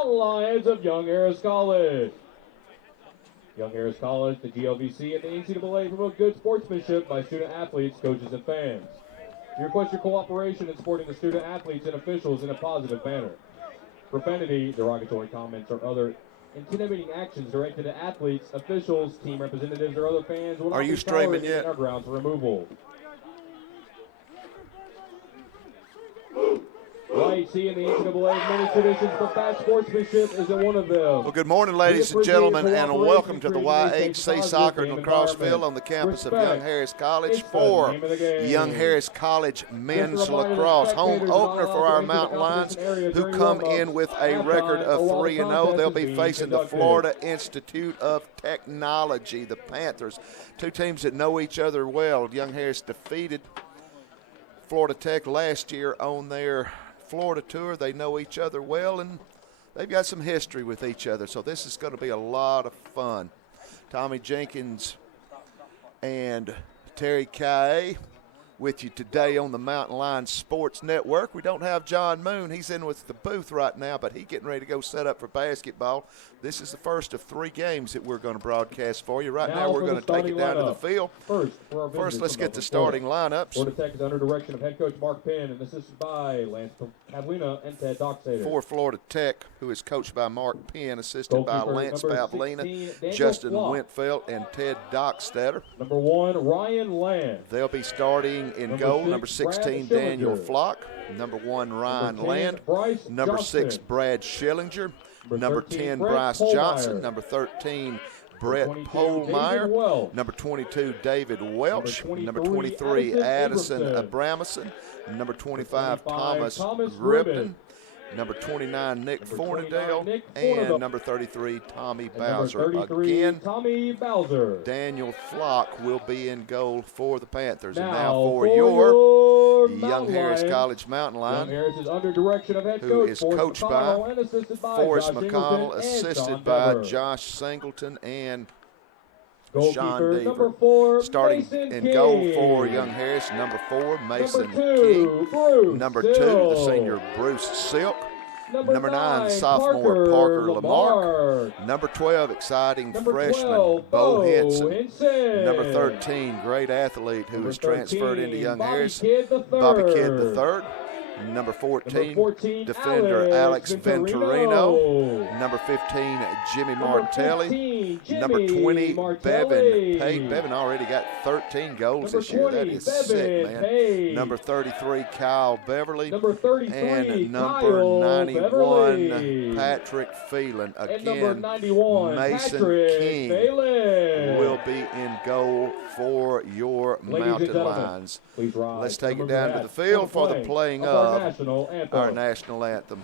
Mountain Lions of Young Harris College. Young Harris College, the GLVC, and the NCAA promote good sportsmanship by student athletes, coaches, and fans. We request your cooperation in supporting the student athletes and officials in a positive manner. Profanity, derogatory comments, or other intimidating actions directed at athletes, officials, team representatives, or other fans will not be tolerated in our grounds for removal. Right, see, in the NCAA, many traditions for fast sportsmanship isn't one of them. Well, good morning, ladies and gentlemen, and welcome to the YHC Soccer and Lacrosse Field on the campus of Young Harris College for Young Harris College Men's Lacrosse. Home opener for our Mountain Lions, who come in with a record of 3-0. They'll be facing the Florida Institute of Technology, the Panthers. Two teams that know each other well. Young Harris defeated Florida Tech last year on their Florida tour. They know each other well, and they've got some history with each other, so this is going to be a lot of fun. Tommy Jenkins and Terry Kaye with you today on the Mountain Lions Sports Network. We don't have John Moon. He's in with the booth right now, but he's getting ready to go set up for basketball. This is the first of 3 games that we're going to broadcast for you. Right now we're going to take it down to the field. First, let's get the starting lineups. Florida Tech is under direction of head coach Mark Penn and assisted by Lance Pavlina and Ted Dockstader. For Florida Tech, who is coached by Mark Penn, assisted by Lance Pavlina, Justin Wentfeld, and Ted Dockstader. Number 1, Ryan Land. They'll be starting in goal. Number 16, Daniel Flock. Number 1, Ryan Land. Number 6, Brad Schillinger. Number 10, Bryce Johnson. Number 13, Brett Polmeyer. Number 22, David Welch. Number 23, Addison Abramson. Number 25, Thomas Gribden. Number 29, Nick Fornadale. And number 33, Tommy Bowser. Again, Tommy Bowser. Daniel Flock will be in goal for the Panthers. And now for your Young Harris College Mountain Lion, Harris is under direction of head who coach is coached by Forrest McConnell, assisted by Josh Singleton and Sean Deaver. Number 4, starting Mason in King. goal for Young Harris. Number 4, Mason Number 2, King. Number 2, the senior Bruce Silk. Number 9, sophomore Parker Lamar. Number 12, exciting freshman Bo Henson. Number 13, great athlete who was transferred into Young Harris, Bobby Kidd III. Number 14, defender Alex Venturino. Number 15, Jimmy Martelli. Number 20, Bevan Pate. Bevan already got 13 goals this year. That is sick, man. Number 33, Kyle Beverly. And number 91, Patrick Phelan. Again, Mason King will be in goal for your Mountain Lions. Let's take it down to the field for the playing of our national anthem.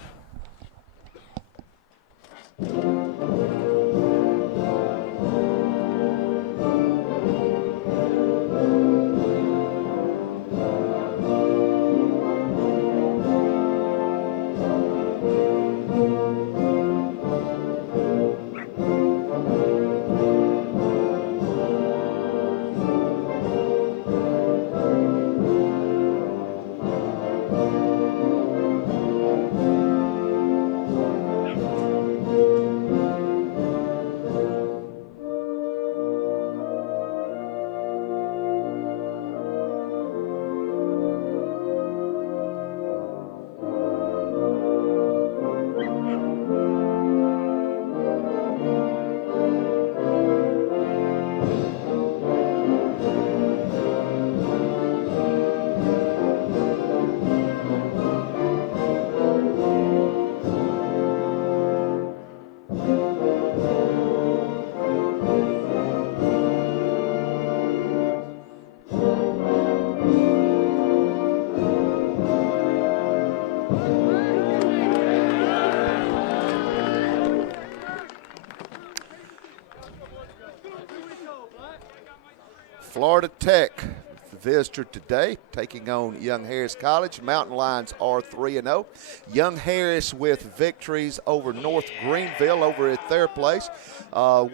Florida Tech, the visitor today, taking on Young Harris College. Mountain Lions are 3-0. Young Harris with victories over North Greenville over at their place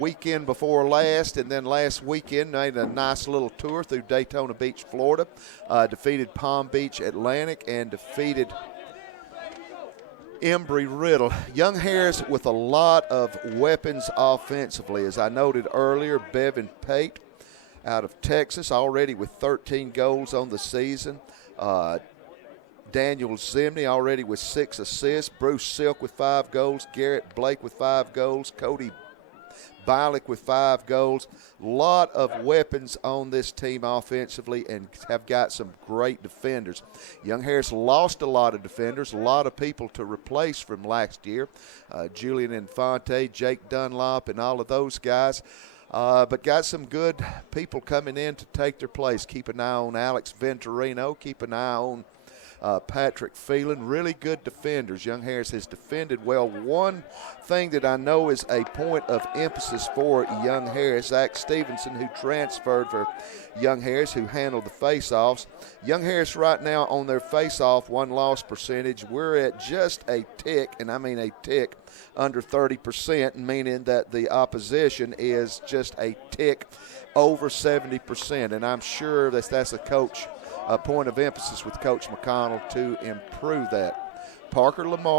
weekend before last, and then last weekend made a nice little tour through Daytona Beach, Florida. Defeated Palm Beach Atlantic and defeated Embry-Riddle. Young Harris with a lot of weapons offensively. As I noted earlier, Bevan Pate out of Texas already with 13 goals on the season. Daniel Zimney already with 6 assists. Bruce Silk with 5 goals. Garrett Blake with 5 goals. Cody Bialik with 5 goals. Lot of weapons on this team offensively and have got some great defenders. Young Harris lost a lot of defenders, a lot of people to replace from last year. Julian Infante, Jake Dunlop, and all of those guys. But got some good people coming in to take their place. Keep an eye on Alex Venturino. Keep an eye on Patrick Phelan, really good defenders. Young Harris has defended well. One thing that I know is a point of emphasis for Young Harris, Zach Stevenson, who transferred for Young Harris, who handled the face-offs. Young Harris right now on their face-off one-loss percentage, we're at just a tick, and I mean a tick, under 30%, meaning that the opposition is just a tick over 70%, and I'm sure that's a point of emphasis with Coach McConnell to improve that. Parker Lamar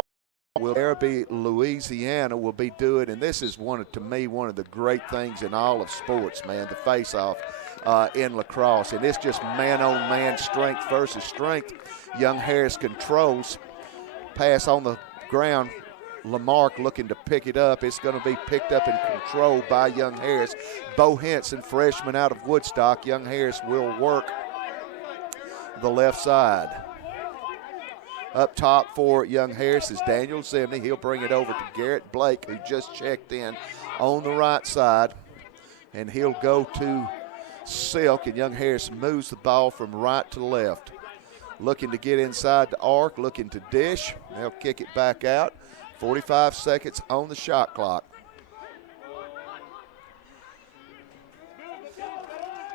will be Louisiana will be doing, and this is to me one of the great things in all of sports, man, the face-off in lacrosse. And it's just man-on-man, strength versus strength. Young Harris controls, pass on the ground, Lamarck looking to pick it up. It's going to be picked up and controlled by Young Harris. Bo Henson, freshman out of Woodstock. Young Harris will work the left side. Up top for Young Harris is Daniel Zimney. He'll bring it over to Garrett Blake, who just checked in on the right side. And he'll go to Silk, and Young Harris moves the ball from right to left. Looking to get inside the arc, looking to dish. They'll kick it back out. 45 seconds on the shot clock.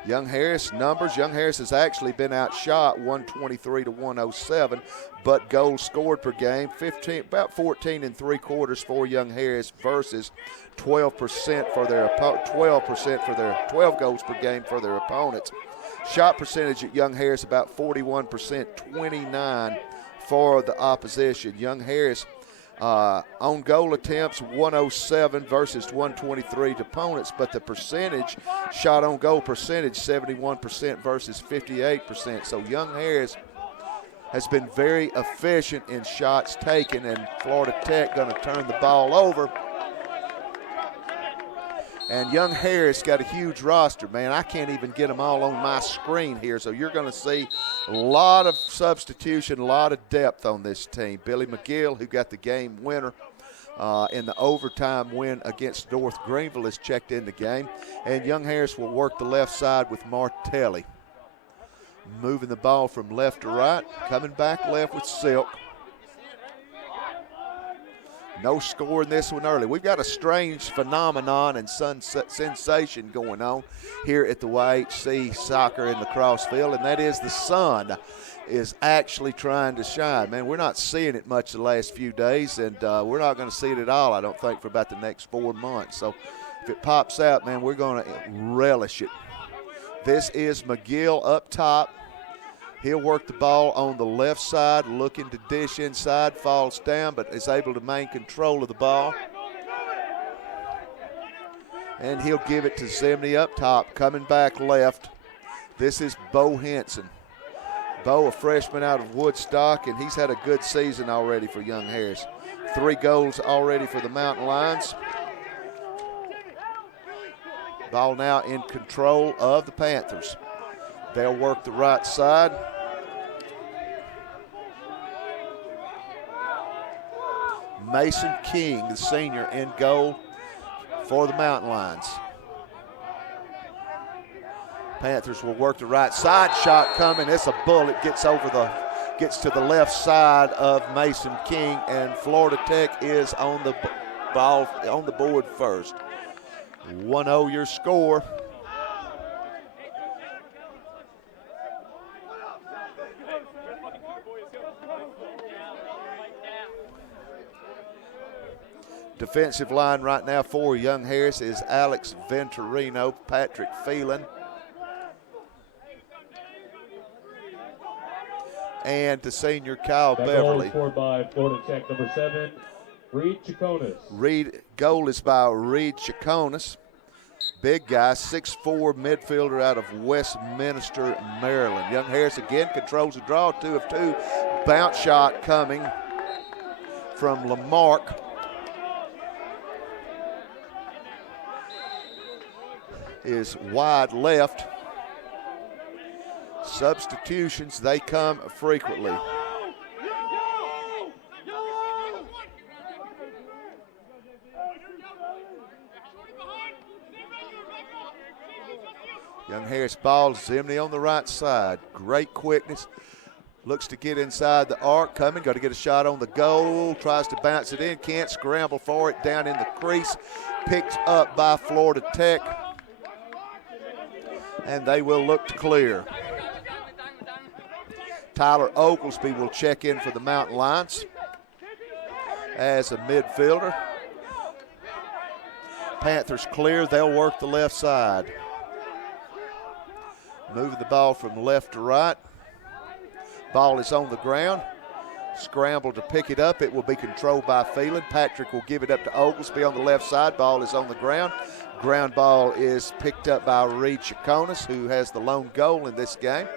Young Harris numbers. Young Harris has actually been outshot 123 to 107, but goals scored per game, about 14 3/4 for Young Harris versus 12 goals per game for their opponents. Shot percentage at Young Harris about 41%, 29 for the opposition. Young Harris on goal attempts 107 versus 123 to opponents, but the percentage, shot on goal percentage 71% versus 58%. So Young Harris has been very efficient in shots taken, and Florida Tech going to turn the ball over. And Young Harris got a huge roster, man. I can't even get them all on my screen here. So you're going to see a lot of substitution, a lot of depth on this team. Billy McGill, who got the game winner in the overtime win against North Greenville, has checked in the game. And Young Harris will work the left side with Martelli. Moving the ball from left to right, coming back left with Silk. No score in this one early. We've got a strange phenomenon and sensation going on here at the YHC Soccer and Lacrosse Field, and that is the sun is actually trying to shine. Man, we're not seeing it much the last few days, and we're not going to see it at all, I don't think, for about the next 4 months. So if it pops out, man, we're going to relish it. This is McGill up top. He'll work the ball on the left side, looking to dish inside, falls down, but is able to maintain control of the ball. And he'll give it to Zimney up top, coming back left. This is Bo Henson. Bo, a freshman out of Woodstock, and he's had a good season already for Young Harris. 3 goals already for the Mountain Lions. Ball now in control of the Panthers. They'll work the right side. Mason King, the senior, in goal for the Mountain Lions. Panthers will work the right side. Shot coming. It's a bullet. Gets to the left side of Mason King, and Florida Tech is on the ball on the board first. 1-0 your score. Defensive line right now for Young Harris is Alex Venturino, Patrick Phelan, and to senior Kyle That Beverly. Goal scored by Florida Tech number 7, Reed Chaconis. Goal is by Reed Chaconis. Big guy, 6'4" midfielder out of Westminster, Maryland. Young Harris again controls the draw, 2 of 2. Bounce shot coming from Lamarck. Is wide left. Substitutions, they come frequently. Young Harris ball, Zimney on the right side. Great quickness. Looks to get inside the arc. Coming, got to get a shot on the goal. Tries to bounce it in, can't scramble for it. Down in the crease. Picked up by Florida Tech. And they will look to clear. Tyler Oglesby will check in for the Mountain Lions as a midfielder. Panthers clear, they'll work the left side. Moving the ball from left to right. Ball is on the ground. Scramble to pick it up. It will be controlled by Phelan. Patrick will give it up to Oglesby on the left side. Ball is on the ground. Ground ball is picked up by Reed Chaconis, who has the lone goal in this game.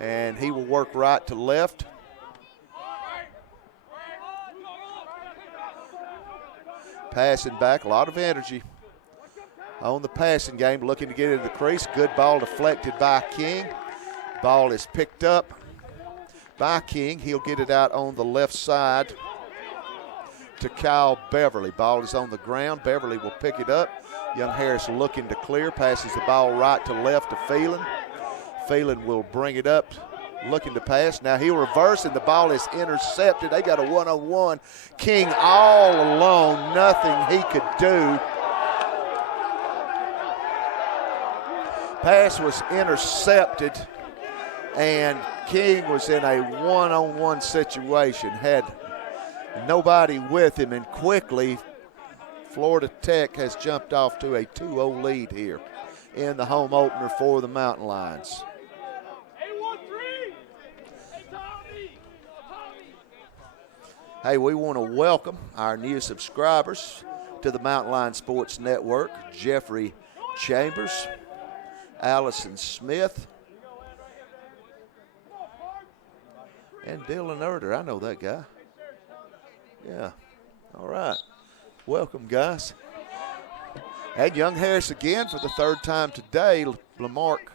And he will work right to left. Passing back, a lot of energy on the passing game, looking to get into the crease. Good ball deflected by King. Ball is picked up by King. He'll get it out on the left side to Kyle Beverly. Ball is on the ground. Beverly will pick it up. Young Harris looking to clear. Passes the ball right to left to Phelan. Phelan will bring it up, looking to pass. Now he'll reverse, and the ball is intercepted. They got a one-on-one. King all alone. Nothing he could do. Pass was intercepted, and King was in a one-on-one situation. Had nobody with him, and quickly Florida Tech has jumped off to a 2-0 lead here in the home opener for the Mountain Lions. Hey, we want to welcome our new subscribers to the Mountain Lion Sports Network. Jeffrey Chambers, Allison Smith, and Dylan Erder. I know that guy. Yeah. All right. Welcome, guys. And Young Harris again for the third time today. Lamarck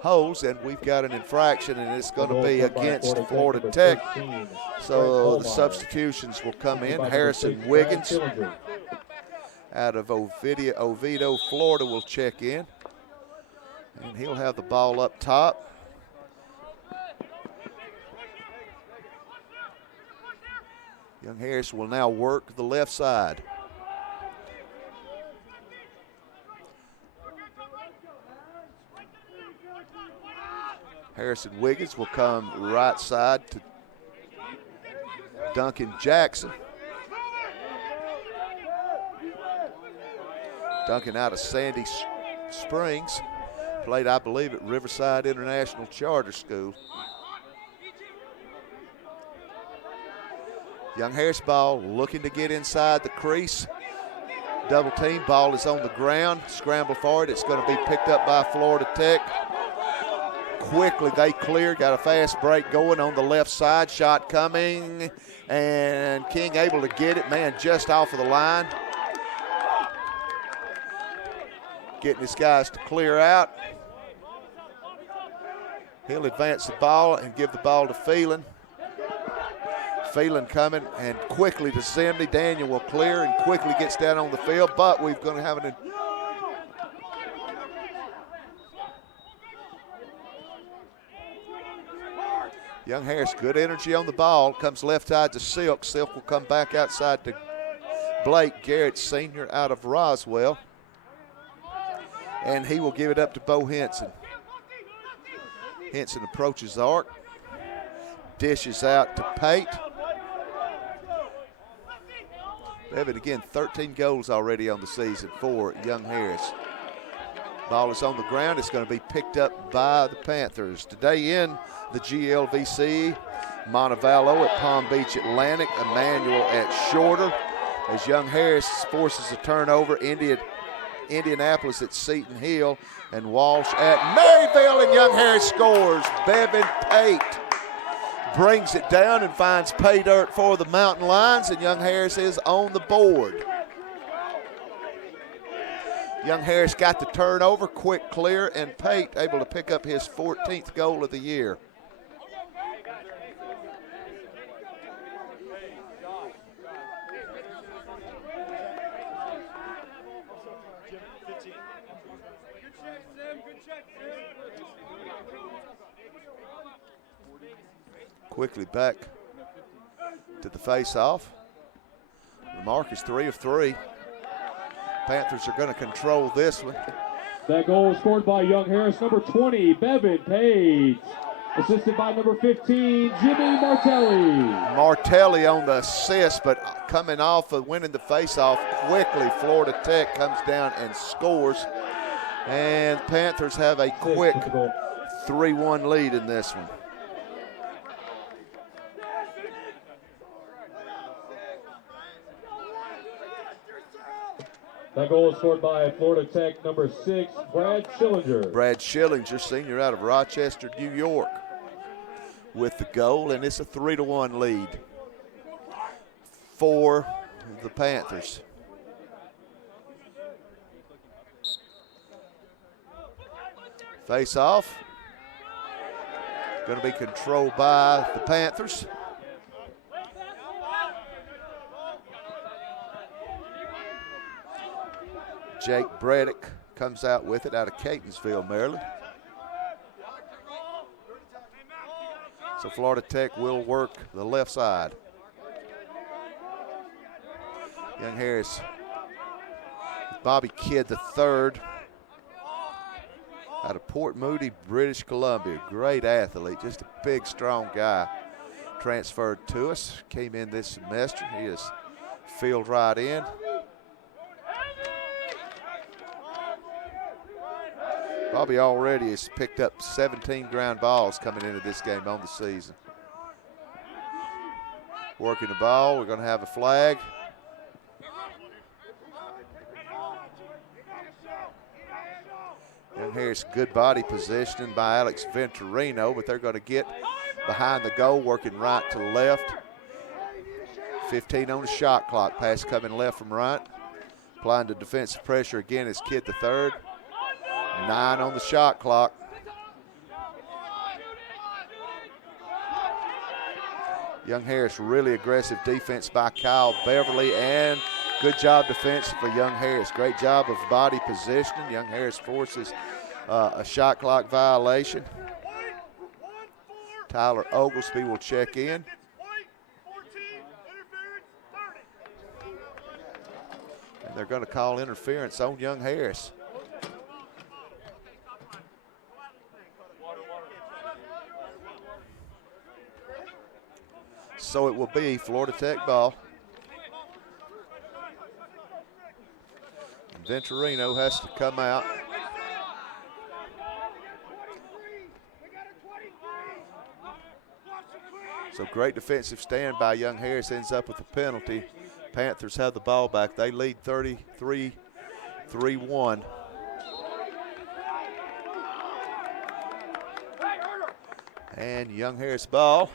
holds, and we've got an infraction, and it's going to be against Florida Tech. So the substitutions will come in. Harrison Wiggins out of Oviedo, Florida will check in. And he'll have the ball up top. Young Harris will now work the left side. Harrison Wiggins will come right side to Duncan Jackson. Duncan out of Sandy Springs. Played, I believe, at Riverside International Charter School. Young Harris ball looking to get inside the crease. Double team, ball is on the ground. Scramble for it. It's going to be picked up by Florida Tech. Quickly they clear, got a fast break going on the left side. Shot coming, and King able to get it. Man, just off of the line. Getting his guys to clear out. He'll advance the ball and give the ball to Phelan. Phelan coming and quickly to Zimney. Daniel will clear and quickly gets down on the field, but we're going to have an Young Harris, good energy on the ball. Comes left side to Silk. Silk will come back outside to Blake Garrett, senior out of Roswell. And he will give it up to Bo Henson. Henson approaches the arc. Dishes out to Pate. Evan again, 13 goals already on the season for Young Harris. Ball is on the ground. It's going to be picked up by the Panthers. Today in the GLVC, Montevallo at Palm Beach Atlantic, Emmanuel at Shorter. As Young Harris forces a turnover, Indianapolis at Seton Hill, and Walsh at Maryville, and Young Harris scores. Bevan Pate brings it down and finds pay dirt for the Mountain Lions, and Young Harris is on the board. Young Harris got the turnover, quick clear, and Pate able to pick up his 14th goal of the year. Quickly back to the face-off. The mark is 3 of 3. Panthers are going to control this one. That goal was scored by Young Harris, number 20, Bevan Pate. Assisted by number 15, Jimmy Martelli. Martelli on the assist, but coming off of winning the face-off quickly, Florida Tech comes down and scores. And Panthers have a quick 3-1 lead in this one. That goal was scored by Florida Tech number 6, Brad Schillinger. Brad Schillinger, senior out of Rochester, New York, with the goal, and it's a 3-1 lead for the Panthers. Face off. Going to be controlled by the Panthers. Jake Braddock comes out with it out of Catonsville, Maryland. So Florida Tech will work the left side. Young Harris, Bobby Kidd III, out of Port Moody, British Columbia. Great athlete, just a big, strong guy. Transferred to us, came in this semester. He is filled right in. Bobby already has picked up 17 ground balls coming into this game on the season. Working the ball, we're going to have a flag. Young Harris, good body positioning by Alex Venturino, but they're going to get behind the goal, working right to left. 15 on the shot clock, pass coming left from right. Applying the defensive pressure again is Kidd III. 9 on the shot clock. Young Harris, really aggressive defense by Kyle Beverly, and good job defensive for Young Harris. Great job of body positioning. Young Harris forces a shot clock violation. Tyler Oglesby will check in. And they're going to call interference on Young Harris. So it will be Florida Tech ball. And Venturino has to come out. So great defensive stand by Young Harris, ends up with a penalty. Panthers have the ball back. They lead 33-3-1. And Young Harris ball.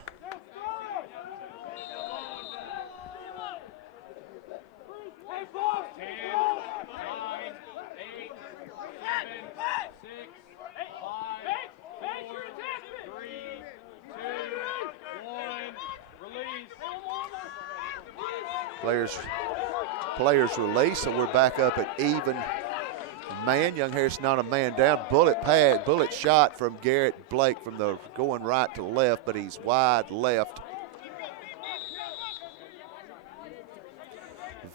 Players release, so we're back up at even man. Young Harris not a man down. Bullet shot from Garrett Blake from the going right to left, but he's wide left.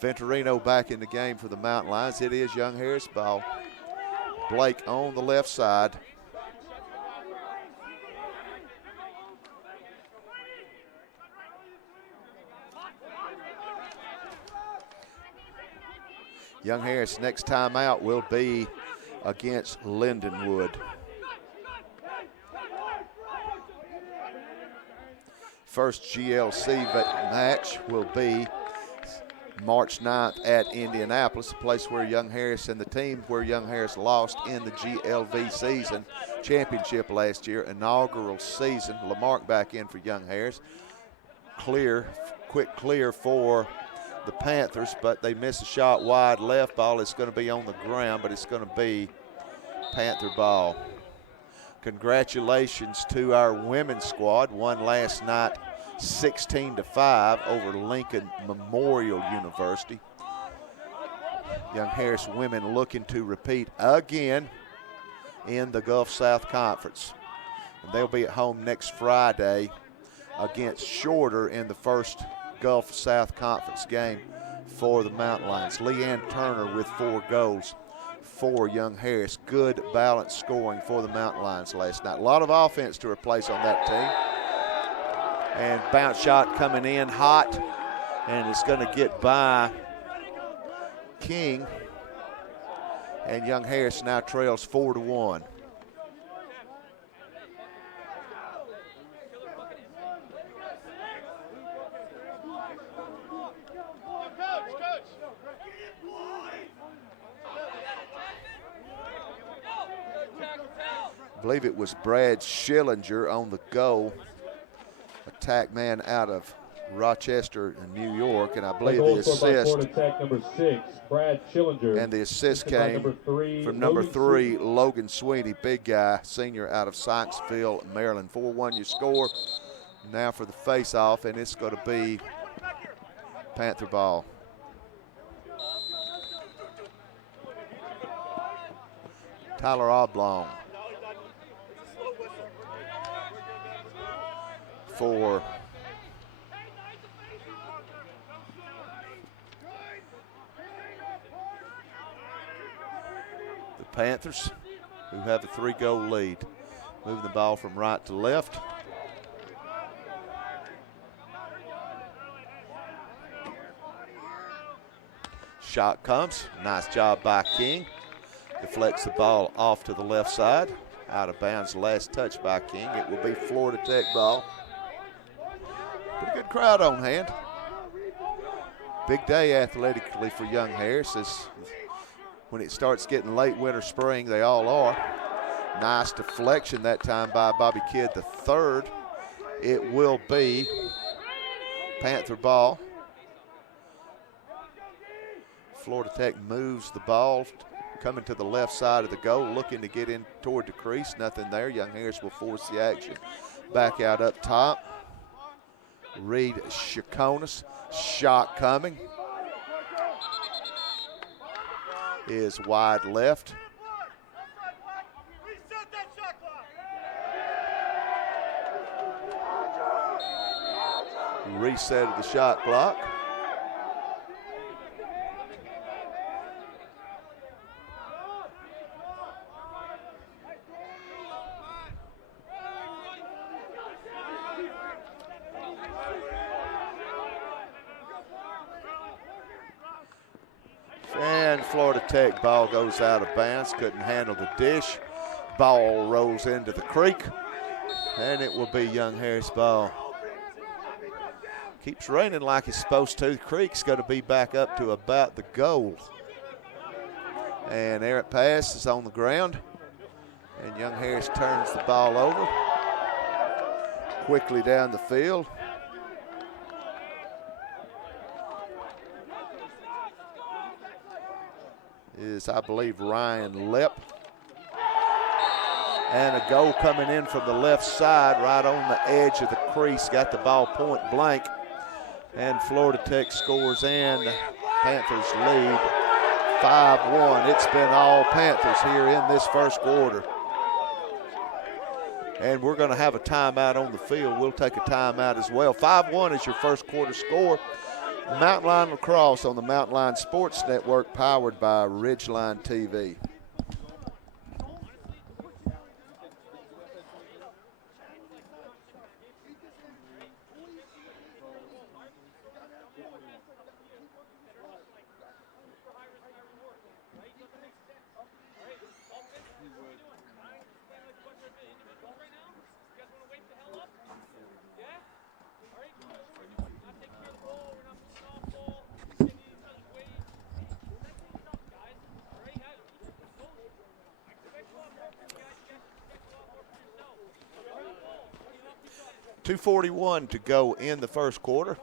Venturino back in the game for the Mountain Lions. It is Young Harris ball. Blake on the left side. Young Harris next time out will be against Lindenwood. First GLC match will be March 9th at Indianapolis, a place where Young Harris and the team where Young Harris lost in the GLV season championship last year, inaugural season. Lamarck back in for Young Harris. Quick clear for the Panthers, but they miss a shot wide left. Ball is going to be on the ground, but it's going to be Panther ball. Congratulations to our women's squad. Won last night 16-5 over Lincoln Memorial University. Young Harris women looking to repeat again in the Gulf South Conference. And they'll be at home next Friday against Shorter in the first Gulf South Conference game for the Mountain Lions. Leanne Turner with 4 goals for Young Harris. Good balanced scoring for the Mountain Lions last night. A lot of offense to replace on that team. And bounce shot coming in hot, and it's going to get by King. And Young Harris now trails 4-1. I believe it was Brad Schillinger on the goal. Attack man out of Rochester, New York, and I believe the assist. Number 6, Brad Schillinger. And the assist came from number 3, Logan Sweeney, big guy, senior out of Sykesville, Maryland. 4-1 your score. Now for the face-off, and it's going to be Panther ball. Tyler Oblong for the Panthers, who have a 3-goal lead. Moving the ball from right to left. Shot comes. Nice job by King. Deflects the ball off to the left side. Out of bounds, last touch by King. It will be Florida Tech ball. Pretty good crowd on hand. Big day athletically for Young Harris. When it starts getting late winter, spring, they all are. Nice deflection that time by Bobby Kidd the third. It will be Panther ball. Florida Tech moves the ball, coming to the left side of the goal, looking to get in toward the crease. Nothing there. Young Harris will force the action. Back out up top. Reed Shakonis, shot coming. Is wide left. Reset of the shot clock. And Florida Tech ball goes out of bounds, couldn't handle the dish. Ball rolls into the creek, and it will be Young Harris ball. Keeps raining like it's supposed to. The creek's going to be back up to about the goal. And errant pass is on the ground, and Young Harris turns the ball over. Quickly down the field. Is, I believe, Ryan Lepp. And a goal coming in from the left side, right on the edge of the crease. Got the ball point blank. And Florida Tech scores in. Panthers lead 5-1. It's been all Panthers here in this first quarter. And we're going to have a timeout on the field. We'll take a timeout as well. 5-1 is your first quarter score. Mountain Line Lacrosse on the Mountain Line Sports Network, powered by Ridgeline TV. 2:41 to go in the first quarter.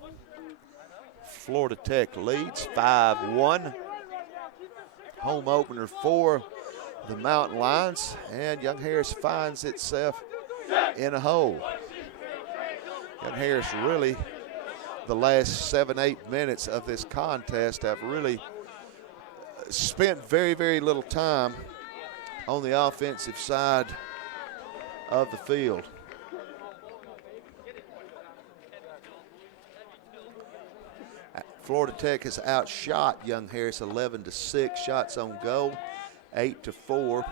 Florida Tech leads 5-1. Home opener for the Mountain Lions, and Young Harris finds itself in a hole. Young Harris really, the last 7-8 minutes of this contest, have really spent very, very little time on the offensive side of the field. Florida Tech has outshot Young Harris 11-6 shots on goal, 8-4.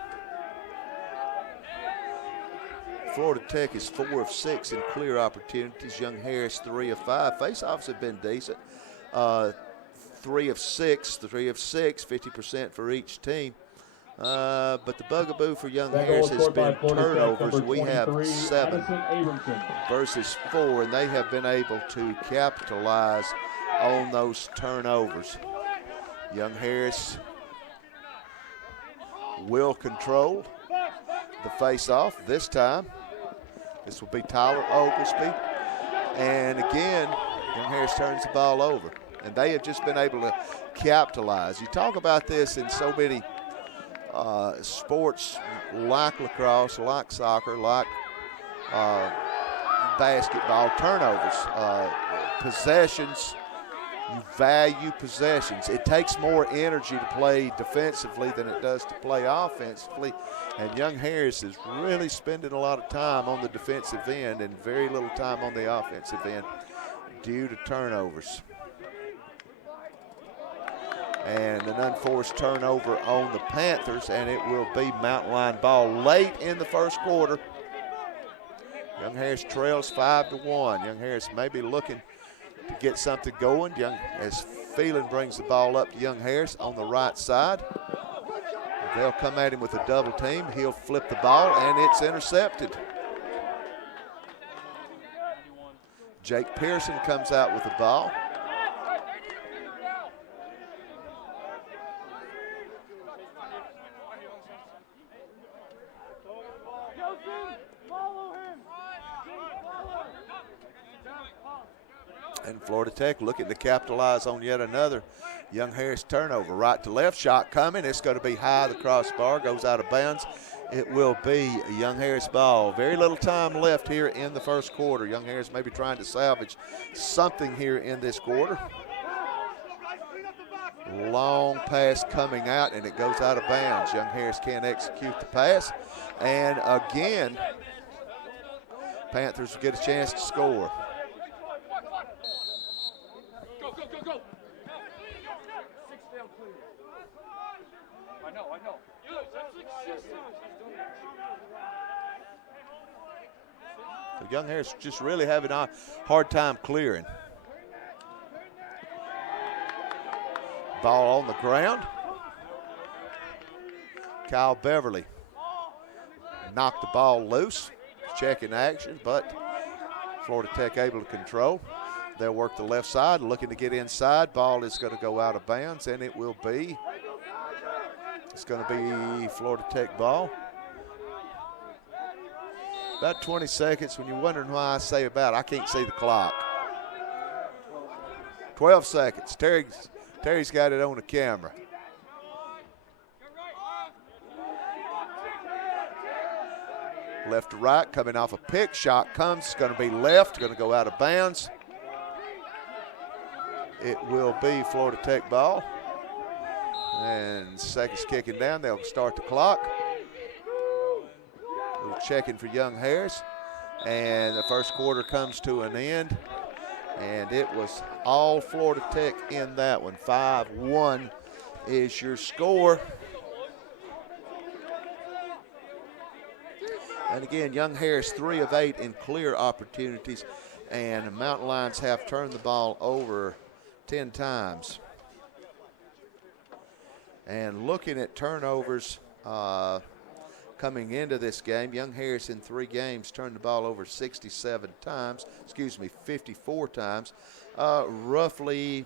Florida Tech is 4 of 6 in clear opportunities. Young Harris 3 of 5. Face-offs have been decent. 3 of 6, 50% for each team. But the bugaboo for Young Harris has been turnovers. We have 7 versus 4, and they have been able to capitalize on those turnovers. Young Harris will control the face-off this time. This will be Tyler Oglesby. And again, Young Harris turns the ball over. And they have just been able to capitalize. You talk about this in so many sports like lacrosse, like soccer, like basketball, turnovers, possessions. You value possessions. It takes more energy to play defensively than it does to play offensively. And Young Harris is really spending a lot of time on the defensive end and very little time on the offensive end due to turnovers. And an unforced turnover on the Panthers, and it will be Mountain Lion ball late in the first quarter. Young Harris trails 5-1. Young Harris may be looking to get something going. As Phelan brings the ball up to Young Harris on the right side. They'll come at him with a double team. He'll flip the ball, and it's intercepted. Jake Pearson comes out with the ball. And Florida Tech looking to capitalize on yet another Young Harris turnover. Right to left, shot coming. It's going to be high. The crossbar goes out of bounds. It will be a Young Harris ball. Very little time left here in the first quarter. Young Harris may be trying to salvage something here in this quarter. Long pass coming out, and it goes out of bounds. Young Harris can't execute the pass. And again, Panthers get a chance to score. So Young Harris just really having a hard time clearing. Ball on the ground. Kyle Beverly knocked the ball loose. Checking action, but Florida Tech able to control. They'll work the left side, looking to get inside. Ball is going to go out of bounds, and it will be. It's going to be Florida Tech ball. About 20 seconds. When you're wondering why I say about, I can't see the clock. 12 seconds. Terry's got it on the camera. Left to right, coming off a pick. Shot comes. It's going to be left. Going to go out of bounds. It will be Florida Tech ball. And seconds kicking down. They'll start the clock. A little checking for Young Harris. And the first quarter comes to an end. And it was all Florida Tech in that one. 5-1 is your score. And again, Young Harris 3 of 8 in clear opportunities, and the Mountain Lions have turned the ball over 10 times. And looking at turnovers coming into this game, Young Harris in 3 games turned the ball over 54 times, roughly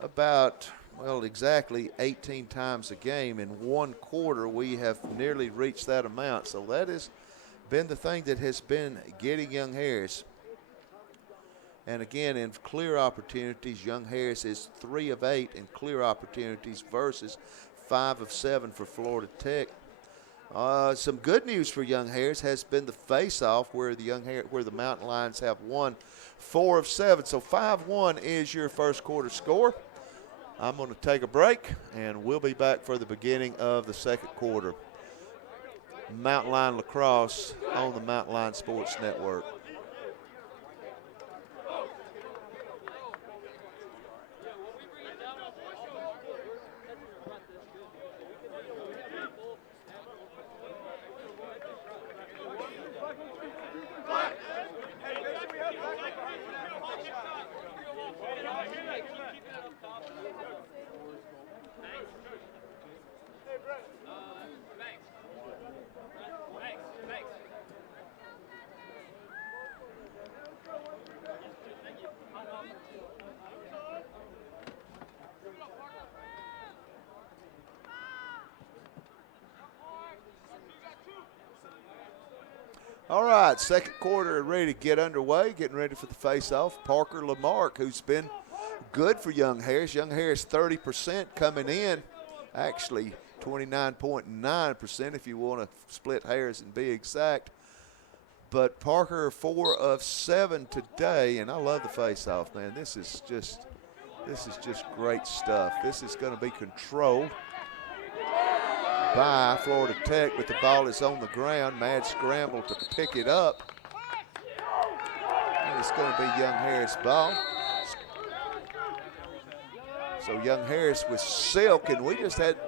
about, exactly 18 times a game. In one quarter, we have nearly reached that amount. So that has been the thing that has been getting Young Harris And again, in clear opportunities, Young Harris is 3 of 8 in clear opportunities versus 5 of 7 for Florida Tech. Some good news for Young Harris has been the face-off where the Mountain Lions have won 4 of 7. So 5-1 is your first quarter score. I'm going to take a break, and we'll be back for the beginning of the second quarter. Mountain Lion Lacrosse on the Mountain Lion Sports Network. All right, second quarter ready to get underway, getting ready for the face-off. Parker Lamarck, who's been good for Young Harris. Young Harris 30% coming in, actually 29.9% if you want to split hairs and be exact. But Parker 4 of 7 today, and I love the face-off, man. This is just great stuff. This is going to be controlled by Florida Tech, but the ball is on the ground. Mad scramble to pick it up. And it's going to be Young Harris' ball. So Young Harris with silk, and we just hadn't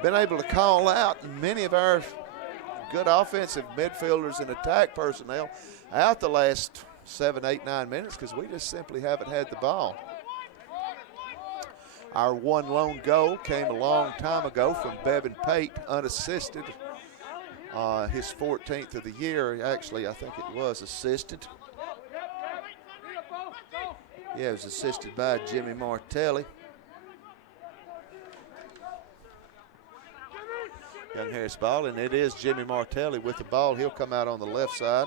been able to call out many of our good offensive midfielders and attack personnel out the last 7, 8, 9 minutes because we just simply haven't had the ball. Our one lone goal came a long time ago from Bevan Pate, unassisted. His 14th of the year. Actually, I think it was assisted. Yeah, it was assisted by Jimmy Martelli. Young Harris ball, and it is Jimmy Martelli with the ball. He'll come out on the left side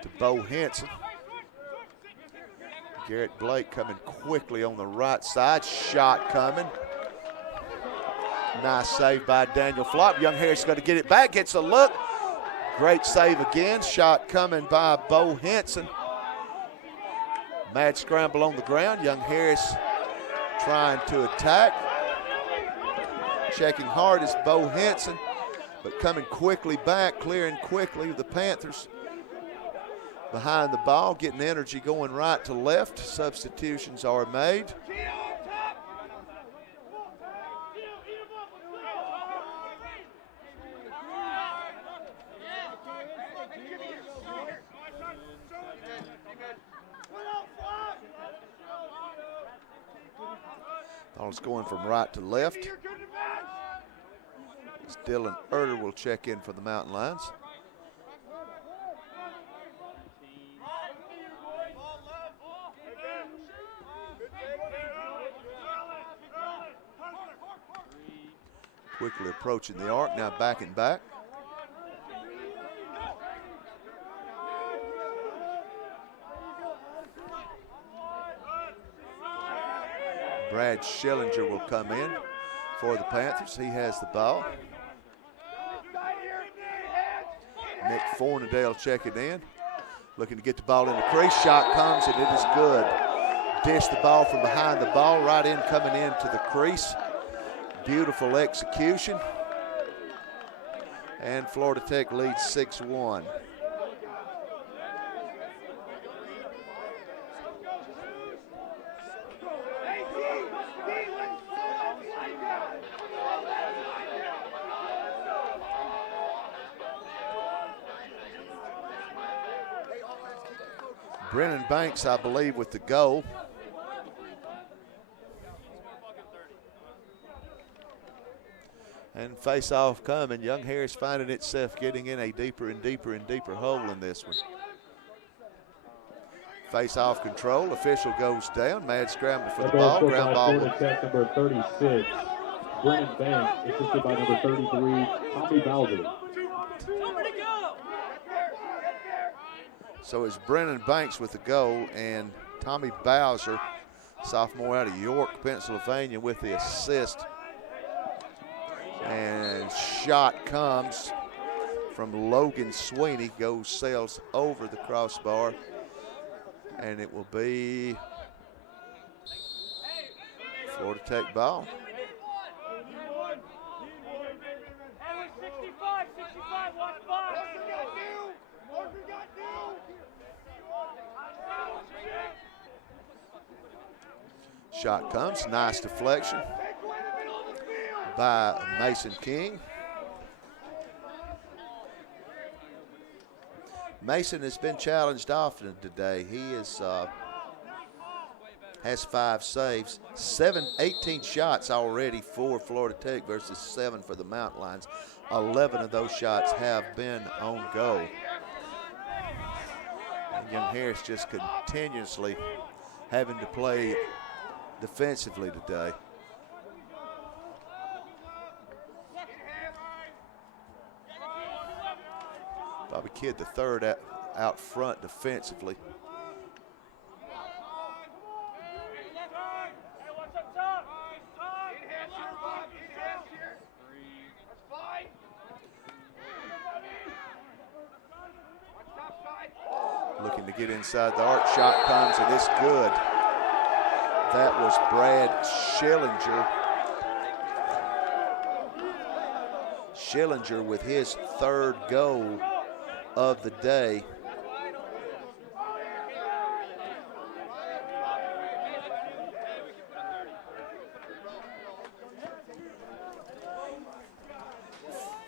to Bo Henson. Garrett Blake coming quickly on the right side. Shot coming. Nice save by Daniel Flop. Young Harris is going to get it back. Gets a look. Great save again. Shot coming by Bo Henson. Mad scramble on the ground. Young Harris trying to attack. Checking hard is Bo Henson, but coming quickly back, clearing quickly. The Panthers behind the ball, getting energy going right to left. Substitutions are made. Ball's going from right to left. Dylan Erder will check in for the Mountain Lions. Quickly approaching the arc, now backing back. Brad Schillinger will come in for the Panthers. He has the ball. Nick Fornadale checking in. Looking to get the ball in the crease. Shot comes and it is good. Dish the ball from behind the ball. Right in coming into the crease. Beautiful execution. And Florida Tech leads 6-1. Brennan Banks, I believe, with the goal. And face-off coming. Young Harris finding itself getting in a deeper and deeper and deeper hole in this one. Face-off control. Official goes down. Mad scramble for the ball. Ground ball. Number 36, Brennan Banks, assisted by number 33, Tommy Bowser. So it's Brennan Banks with the goal, and Tommy Bowser, sophomore out of York, Pennsylvania, with the assist. And shot comes from Logan Sweeney, sails over the crossbar, and it will be Florida Tech ball. Shot comes, nice deflection by Mason King. Mason has been challenged often today. He has 5 saves, 18 shots already for Florida Tech versus 7 for the Mountain Lions. 11 of those shots have been on goal. And Young Harris just continuously having to play defensively today. Bobby Kidd, the third out front defensively. Looking to get inside the arc. Shot comes, and it's good. That was Brad Schillinger. Schillinger with his 3rd goal of the day.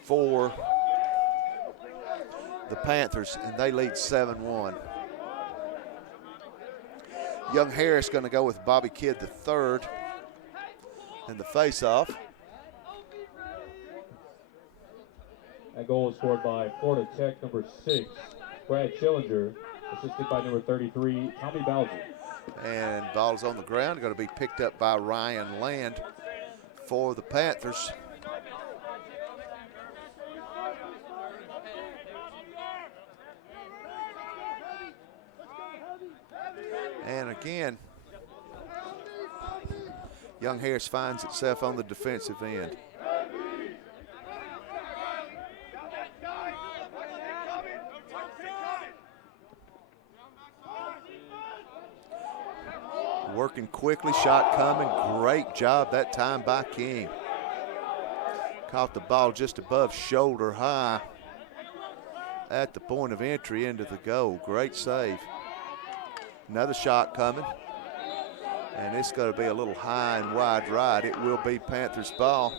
For the Panthers, and they lead 7-1. Young Harris going to go with Bobby Kidd the third in the face-off. That goal was scored by Florida Tech number 6, Brad Schillinger, assisted by number 33, Tommy Bowser. And ball's on the ground, going to be picked up by Ryan Land for the Panthers. And again, Young Harris finds itself on the defensive end. Working quickly, shot coming, great job that time by King. Caught the ball just above shoulder high at the point of entry into the goal. Great save. Another shot coming, and it's going to be a little high and wide right. It will be Panthers ball.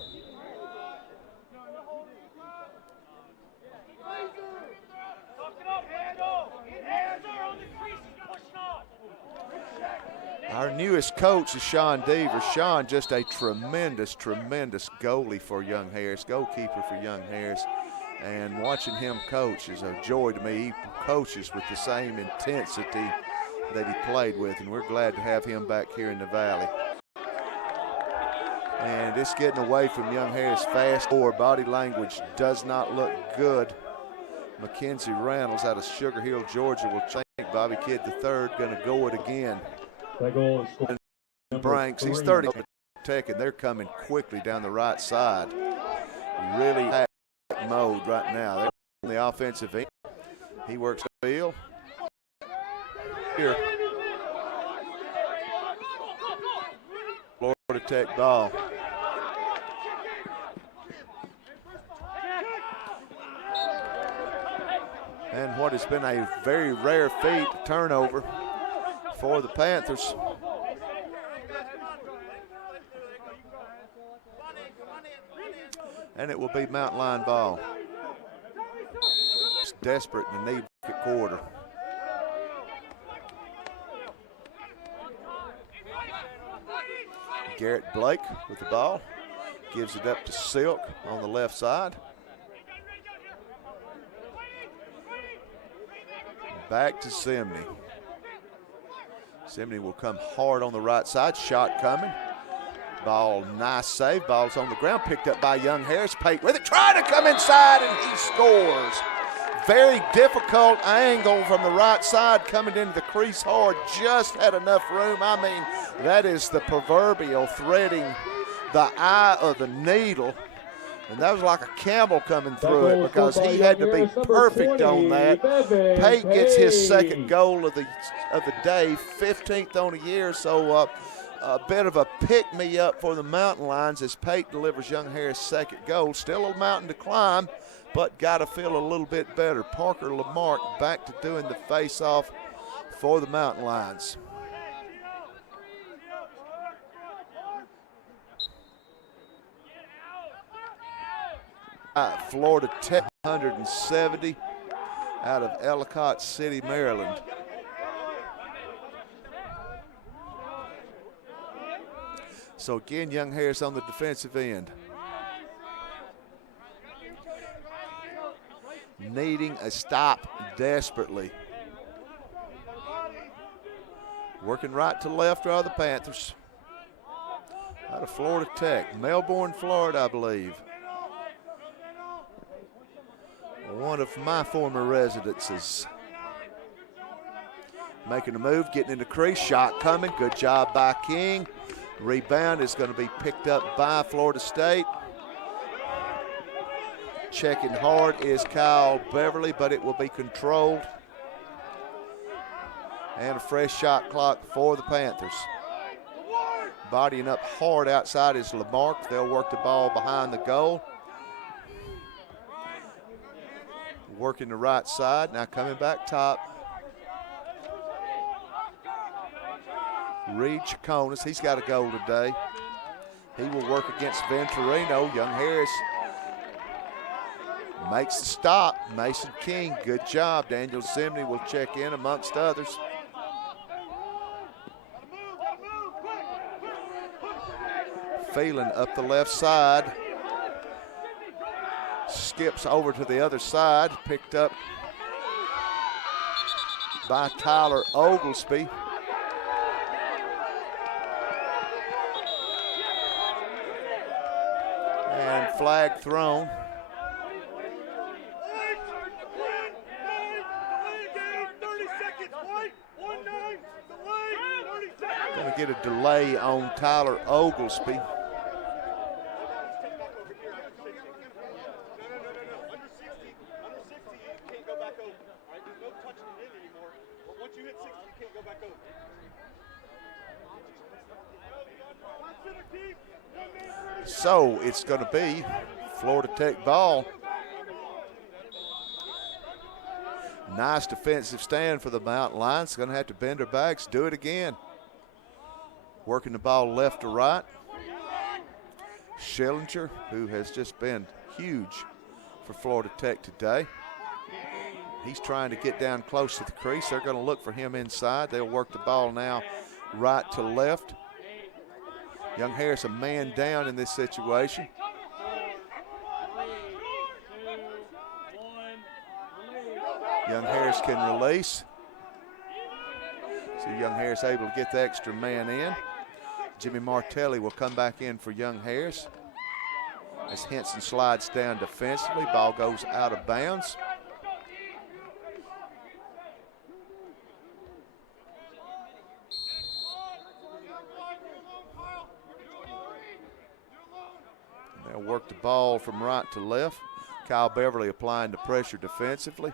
Our newest coach is Sean Deaver. Sean, just a tremendous, tremendous goalie for Young Harris, goalkeeper for Young Harris. And watching him coach is a joy to me. He coaches with the same intensity that he played with, and we're glad to have him back here in the Valley. And it's getting away from Young Harris fast. Body language does not look good. Mackenzie Reynolds out of Sugar Hill, Georgia will think Bobby Kidd the third going to go it again. That goal is scored. Branks, he's 30 Tech, and they're coming quickly down the right side. Really attack mode right now. They're on the offensive end. He works the field. Here. Florida Tech ball. And what has been a very rare feat, turnover for the Panthers. And it will be Mountain Lion ball. It's desperate in the need quarter. Garrett Blake with the ball. Gives it up to Silk on the left side. Back to Simney. Simney will come hard on the right side. Shot coming. Ball, nice save. Ball's on the ground. Picked up by Young Harris. Pate with it. Trying to come inside, and he scores. Very difficult angle from the right side coming into the crease hard. Just had enough room. I mean, that is the proverbial threading the eye of the needle. And that was like a camel coming through it because he had to be perfect on that. Pate gets his second goal of the day, 15th on the year. So a bit of a pick-me-up for the Mountain Lions as Pate delivers Young Harris' second goal. Still a mountain to climb, but got to feel a little bit better. Parker Lamarck back to doing the face-off for the Mountain Lions. Florida Tech 170 out of Ellicott City, Maryland. So again, Young Harris on the defensive end. Needing a stop desperately. Working right to left are the Panthers. Out of Florida Tech, Melbourne, Florida, I believe. One of my former residences. Making a move, getting in the crease, shot coming. Good job by King. Rebound is going to be picked up by Florida State. Checking hard is Kyle Beverly, but it will be controlled. And a fresh shot clock for the Panthers. Bodying up hard outside is Lamarck. They'll work the ball behind the goal. Working the right side, now coming back top. Reed Chaconis, he's got a goal today. He will work against Venturino. Young Harris makes the stop. Mason King, good job. Daniel Zimney will check in amongst others. Phelan up the left side. Skips over to the other side, picked up by Tyler Oglesby. And flag thrown. Going to get a delay on Tyler Oglesby. So it's going to be Florida Tech ball. Nice defensive stand for the Mountain Lions. Going to have to bend their backs, do it again. Working the ball left to right. Schillinger, who has just been huge for Florida Tech today. He's trying to get down close to the crease. They're going to look for him inside. They'll work the ball now right to left. Young Harris a man down in this situation. Young Harris can release. So Young Harris able to get the extra man in. Jimmy Martelli will come back in for Young Harris. As Henson slides down defensively, ball goes out of bounds. They'll work the ball from right to left. Kyle Beverly applying the pressure defensively.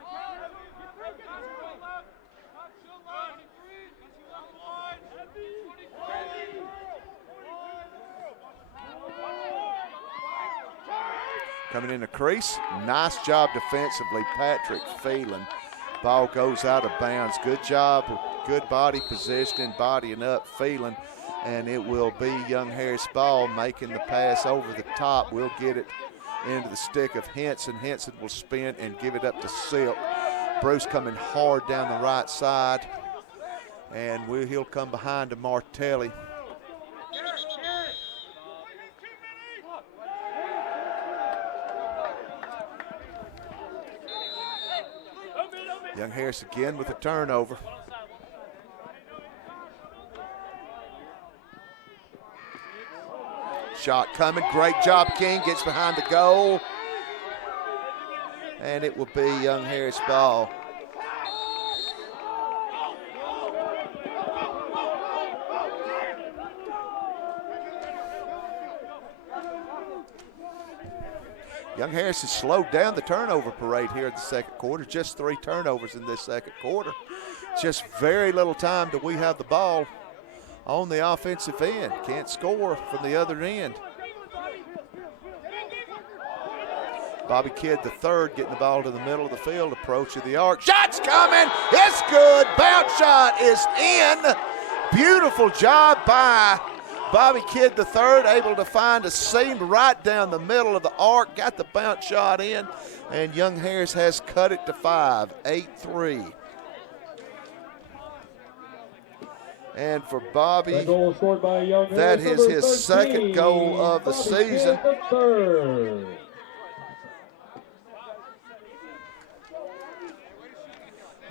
Coming in the crease. Nice job defensively, Patrick Phelan. Ball goes out of bounds. Good job, good body positioning, bodying up Phelan. And it will be Young Harris ball making the pass over the top. We'll get it into the stick of Henson. Henson will spin and give it up to Silk. Bruce coming hard down the right side. And he'll come behind to Martelli. Young Harris again with a turnover. Shot coming, great job King, gets behind the goal. and it will be Young Harris ball. Young Harris has slowed down the turnover parade here in the second quarter. Just 3 turnovers in this second quarter. Just very little time do we have the ball on the offensive end. Can't score from the other end. Bobby Kidd III getting the ball to the middle of the field, approach of the arc. Shot's coming. It's good. Bounce shot is in. Beautiful job by Bobby Kidd III, able to find a seam right down the middle of the arc, got the bounce shot in, and Young Harris has cut it to 5, 8-3. And for Bobby, that goal scored by Young that Harris, is his 13, second goal of the Bobby season. Kidd III.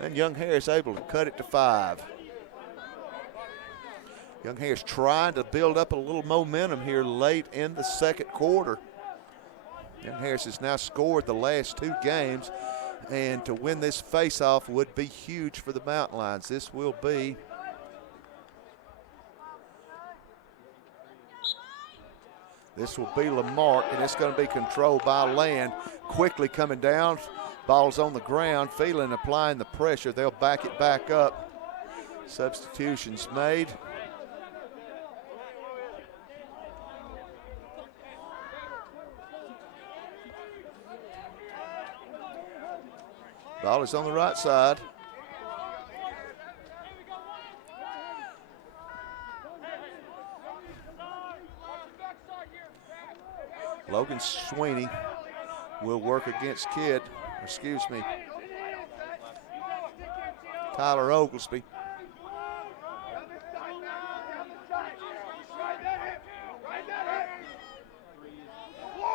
And Young Harris able to cut it to 5. Young Harris trying to build up a little momentum here late in the second quarter. Young Harris has now scored the last 2 games, and to win this faceoff would be huge for the Mountain Lions. This will be Lamarck, and it's going to be controlled by Land. Quickly coming down, ball's on the ground, Phelan applying the pressure. They'll back it back up. Substitutions made. Ball is on the right side. Logan Sweeney will work against Tyler Oglesby.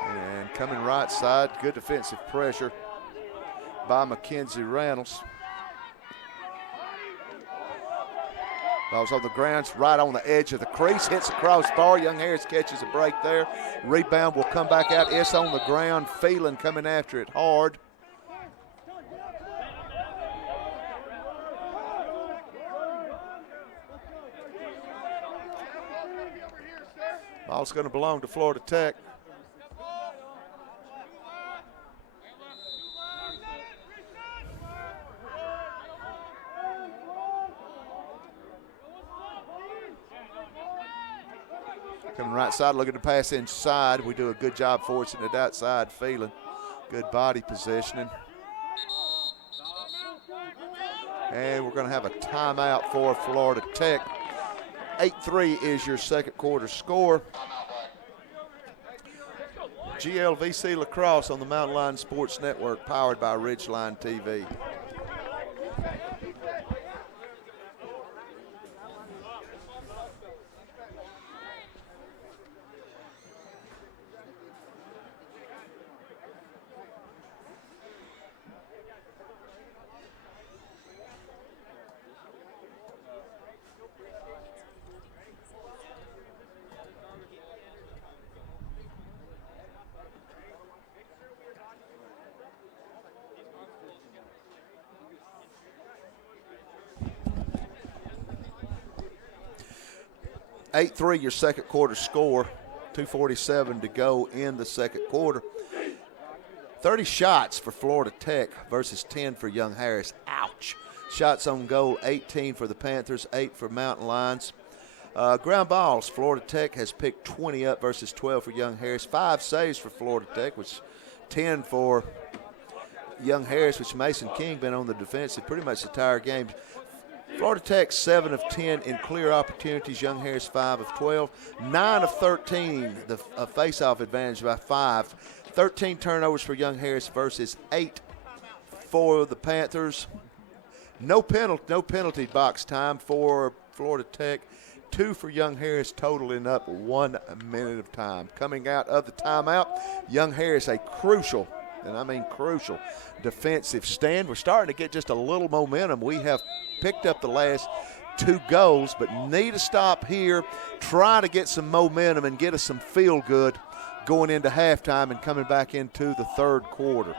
And coming right side, good defensive pressure by Mackenzie Reynolds. Ball's on the ground, right on the edge of the crease, hits the crossbar. Young Harris catches a break there. Rebound will come back out. It's on the ground. Phelan coming after it hard. Ball's going to belong to Florida Tech. Coming right side, looking to pass inside. We do a good job forcing it outside. Phelan, good body positioning. And we're going to have a timeout for Florida Tech. 8-3 is your second quarter score. GLVC Lacrosse on the Mountain Lion Sports Network, powered by Ridgeline TV. Your second quarter score. 2:47 to go in the second quarter. 30 shots for Florida Tech versus 10 for Young Harris. Ouch. Shots on goal, 18 for the Panthers, 8 for Mountain Lions. Ground balls, Florida Tech has picked 20 up versus 12 for Young Harris. 5 saves for Florida Tech, which 10 for Young Harris, which Mason King been on the defensive pretty much the entire game. Florida Tech 7 of 10 in clear opportunities. Young Harris 5 of 12. 9 of 13, the face-off advantage by 5. 13 turnovers for Young Harris versus 8 for the Panthers. No penalty box time for Florida Tech. 2 for Young Harris, totaling up 1 minute of time. Coming out of the timeout, Young Harris a crucial, and I mean crucial, defensive stand. We're starting to get just a little momentum. We have picked up the last 2 goals, but need to stop here, try to get some momentum and get us some feel good going into halftime and coming back into the third quarter.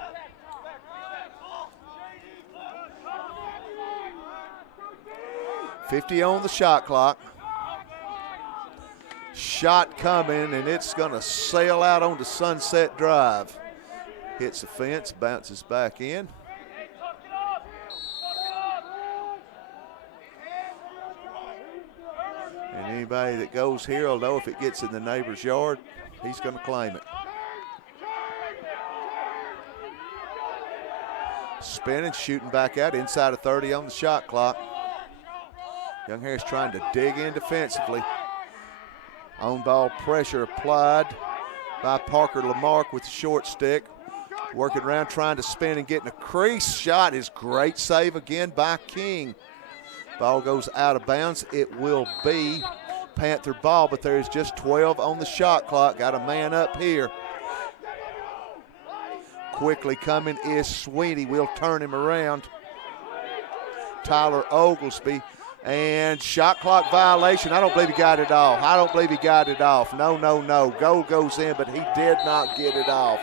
50 on the shot clock. Shot coming, and it's going to sail out onto Sunset Drive. Hits the fence, bounces back in. And anybody that goes here will know if it gets in the neighbor's yard, he's going to claim it. Spinning, shooting back out, inside of 30 on the shot clock. Young Harris trying to dig in defensively. On ball pressure applied by Parker Lamarck with the short stick. Working around, trying to spin and getting a crease. Shot is great save again by King. Ball goes out of bounds. It will be Panther ball, but there is just 12 on the shot clock. Got a man up here. Quickly coming is Sweeney. We'll turn him around. Tyler Oglesby. And shot clock violation. I don't believe he got it off. I don't believe he got it off. No, no, no. Goal goes in, but he did not get it off.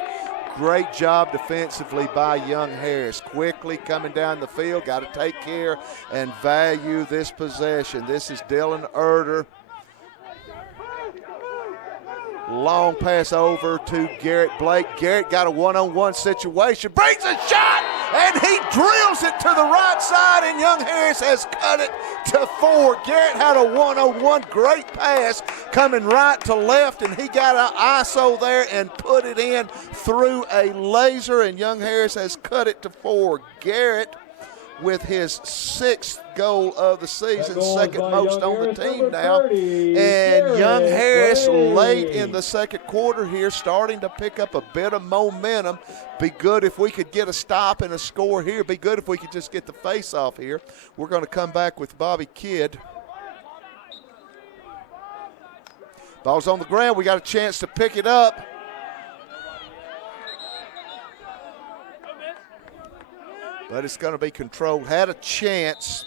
Great job defensively by Young Harris. Quickly coming down the field. Got to take care and value this possession. This is Dylan Erder. Long pass over to Garrett Blake. Garrett got a one-on-one situation. Brings a shot, and he drills it to the right side, and Young Harris has cut it to 4. Garrett had a one-on-one. Great pass coming right to left, and he got an ISO there and put it in through a laser, and Young Harris has cut it to 4. Garrett with his 6th goal of the season, second most on the team now. And Young Harris late in the second quarter here starting to pick up a bit of momentum. Be good if we could get a stop and a score here. Be good if we could just get the face off here. We're going to come back with Bobby Kidd. Ball's on the ground. We got a chance to pick it up. But it's going to be controlled. Had a chance.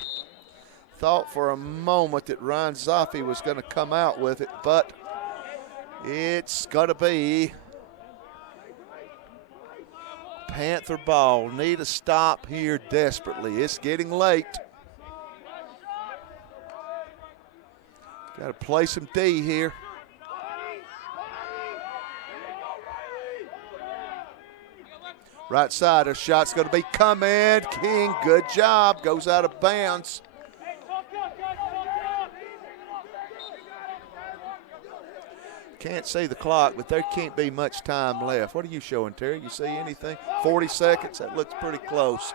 Thought for a moment that Ryan Zoffi was going to come out with it, but it's going to be Panther ball. Need a stop here desperately. It's getting late. Got to play some D here. Right side, a shot's going to be coming. King, good job. Goes out of bounds. Can't see the clock, but there can't be much time left. What are you showing, Terry? You see anything? 40 seconds? That looks pretty close.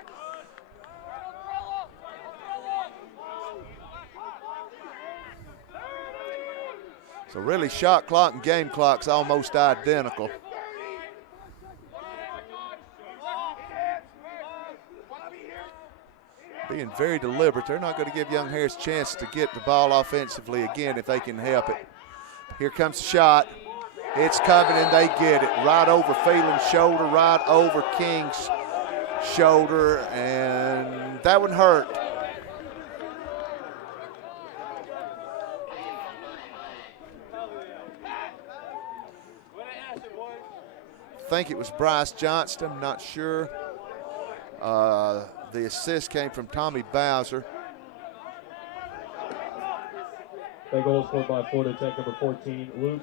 So really, shot clock and game clock's almost identical. Being very deliberate. They're not going to give Young Harris a chance to get the ball offensively again if they can help it. Here comes the shot. It's coming, and they get it. Right over Phelan's shoulder, right over King's shoulder, and that one hurt. I think it was Bryce Johnston, I'm not sure. The assist came from Tommy Bowser. That goal was scored by Florida Tech number 14, Luke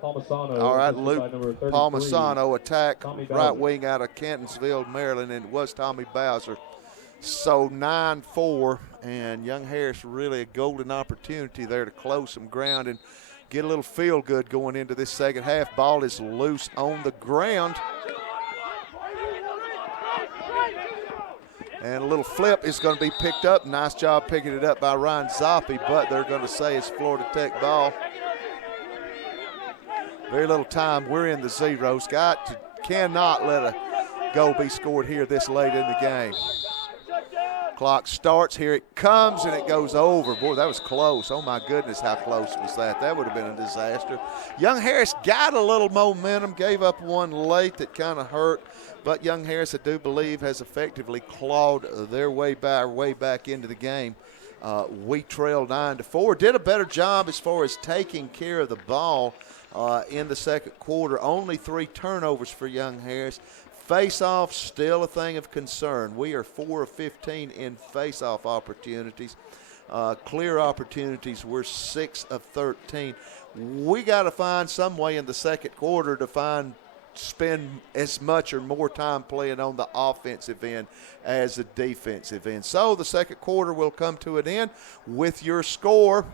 Palmisano. All right, Luke Palmisano attack right wing out of Cantonsville, Maryland, and it was Tommy Bowser. So 9-4, and Young Harris really a golden opportunity there to close some ground and get a little feel good going into this second half. Ball is loose on the ground. And a little flip is going to be picked up. Nice job picking it up by Ryan Zoffi, but they're going to say it's Florida Tech ball. Very little time. We're in the zeros. Cannot let a goal be scored here this late in the game. Clock starts. Here it comes, and it goes over. Boy, that was close. Oh, my goodness, how close was that? That would have been a disaster. Young Harris got a little momentum, gave up one late that kind of hurt. But Young Harris, I do believe, has effectively clawed their way back into the game. We trailed 9-4. Did a better job as far as taking care of the ball in the second quarter. Only 3 turnovers for Young Harris. Face-off, still a thing of concern. We are 4 of 15 in face-off opportunities. clear opportunities. We're 6 of 13. We got to find some way in the second quarter to spend as much or more time playing on the offensive end as the defensive end. So the second quarter will come to an end with your score.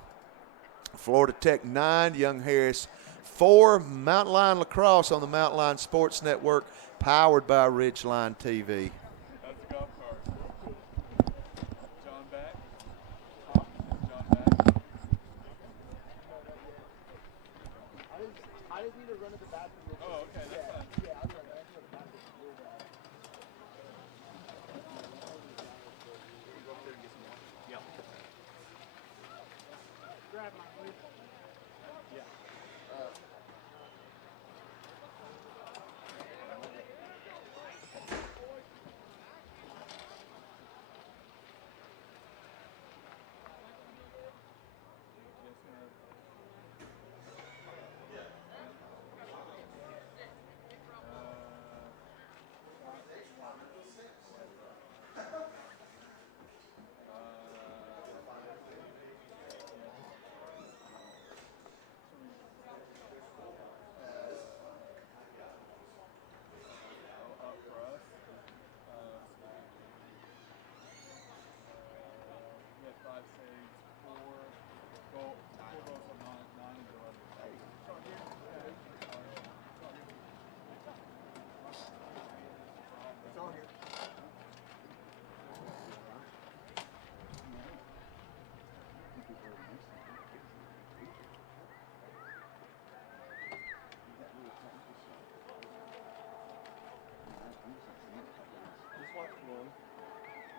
Florida Tech 9, Young Harris 4. Mountain Lion Lacrosse on the Mountain Lion Sports Network, powered by Ridgeline TV. That's a golf cart. John back. John back. I just need to run to the bathroom. Oh, okay, that's fine. Yeah, I'll run to the bathroom. Yep. Grab my food. Yeah.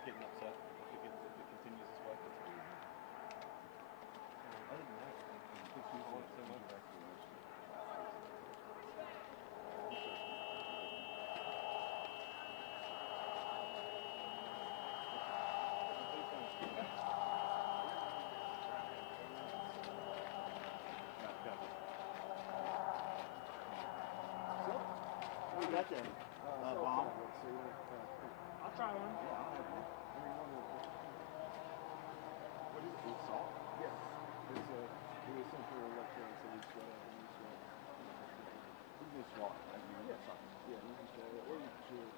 Getting upset if it continues this way. Other than that, I think she's on so much. We got that bomb. I'll try one. What is it? Salt? Yes. It's some sort of electronic, so we sweat out and we sweat. We just swat. Yeah, salt. Yeah, we can swallow it. Or you can chew it.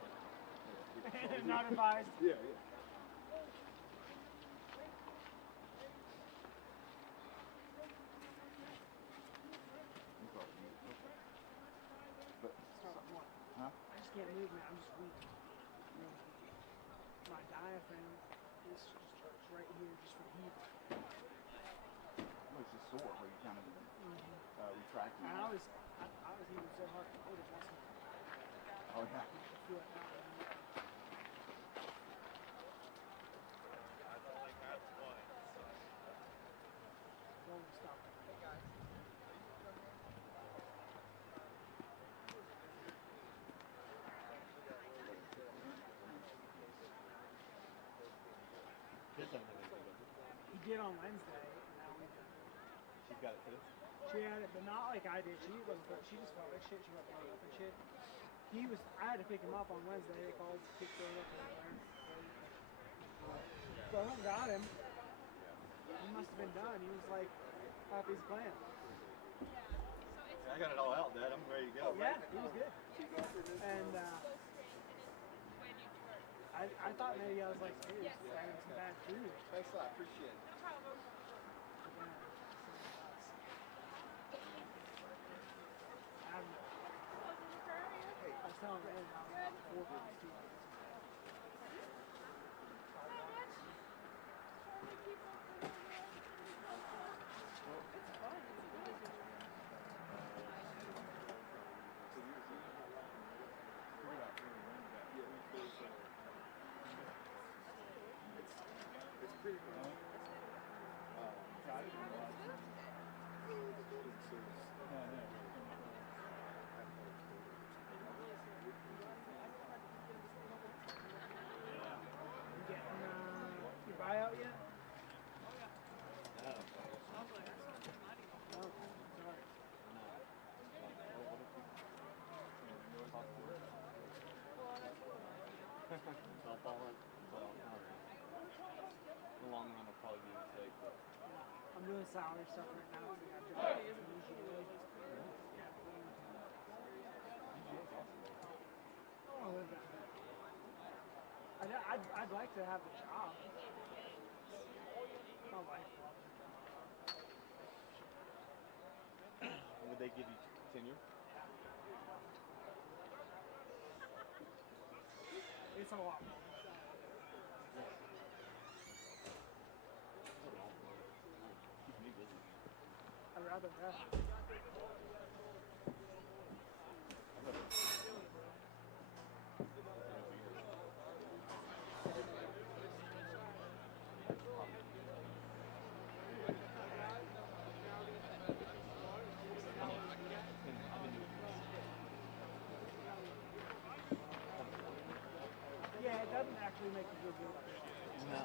Not advised. Yeah, yeah. I just can't move, man. I'm just weak. My diaphragm is just right here, just for heat. It's just sore where you kind of retracting. And I was heating so hard. I would have lost it. Oh, yeah. I feel it now. Don't stop. Hey guys. He did on Wednesday. Now we did. She's got it too. She had it, but not like I did. She just felt like shit. She went up and shit. I had to pick him up on Wednesday. They called, kicked her up there. So I went and got him. He must have been done. He was like, happy as a clam. I got it all out, Dad. I'm ready to go. Yeah, he was good. And I thought maybe I was like, hey, having some bad food. Thanks a lot. Appreciate it. I was telling him, I was 4 pounds too. It's pretty cool. You getting your buyout yet? Oh, sorry. The long run will probably be a mistake. I'm doing salary stuff right now. So I got jobs usually. I want to live down there. I'd like to have the job. My wife loves the job. Would they give you tenure? It's a lot more. Keep me busy. I'd rather that. Yeah, it doesn't actually make a good deal. No.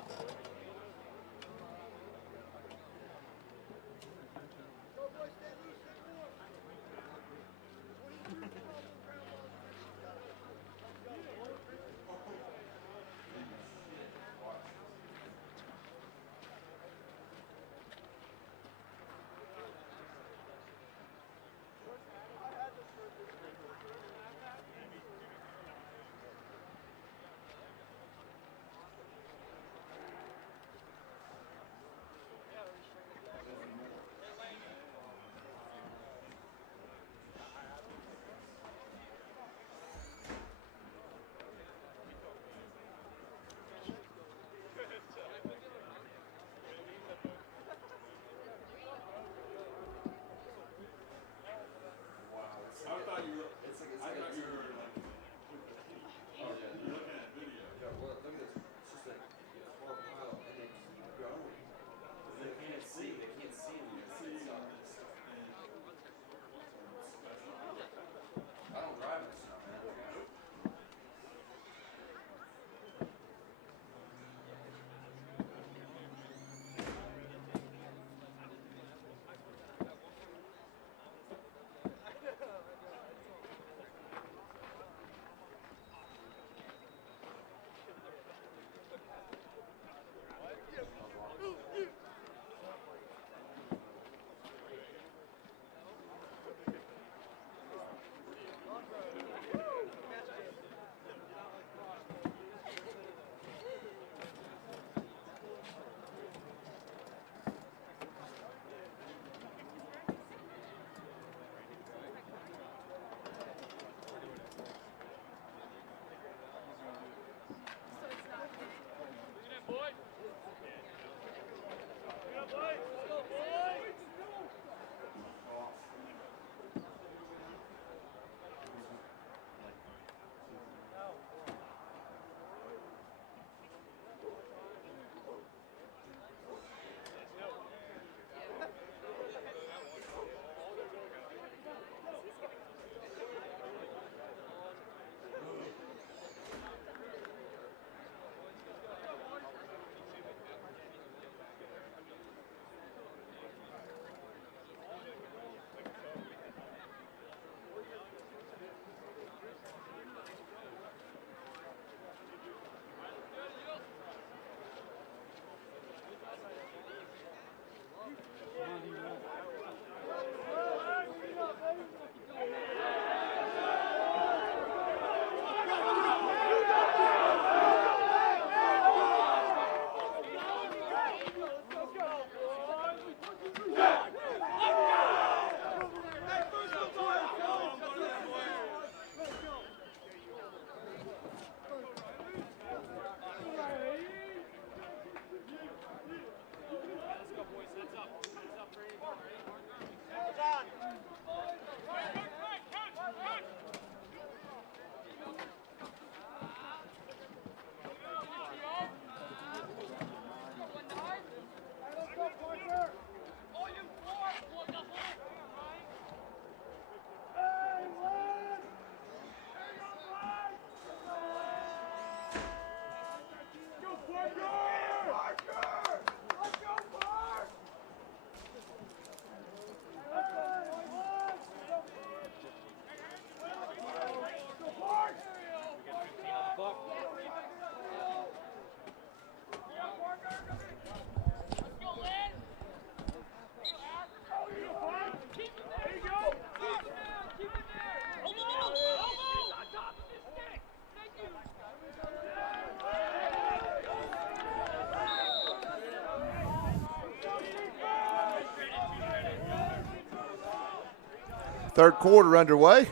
Third quarter underway.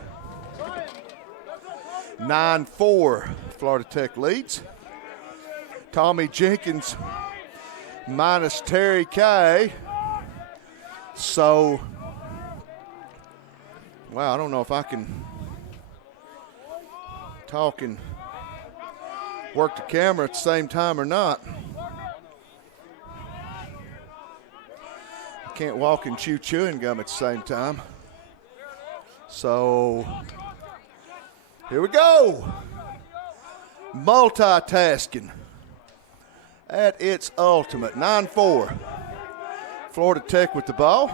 9-4, Florida Tech leads. Tommy Jenkins minus Terry Kay. So, wow, I don't know if I can talk and work the camera at the same time or not. I can't walk and chew chewing gum at the same time. So, here we go. Multitasking at its ultimate. 9-4. Florida Tech with the ball.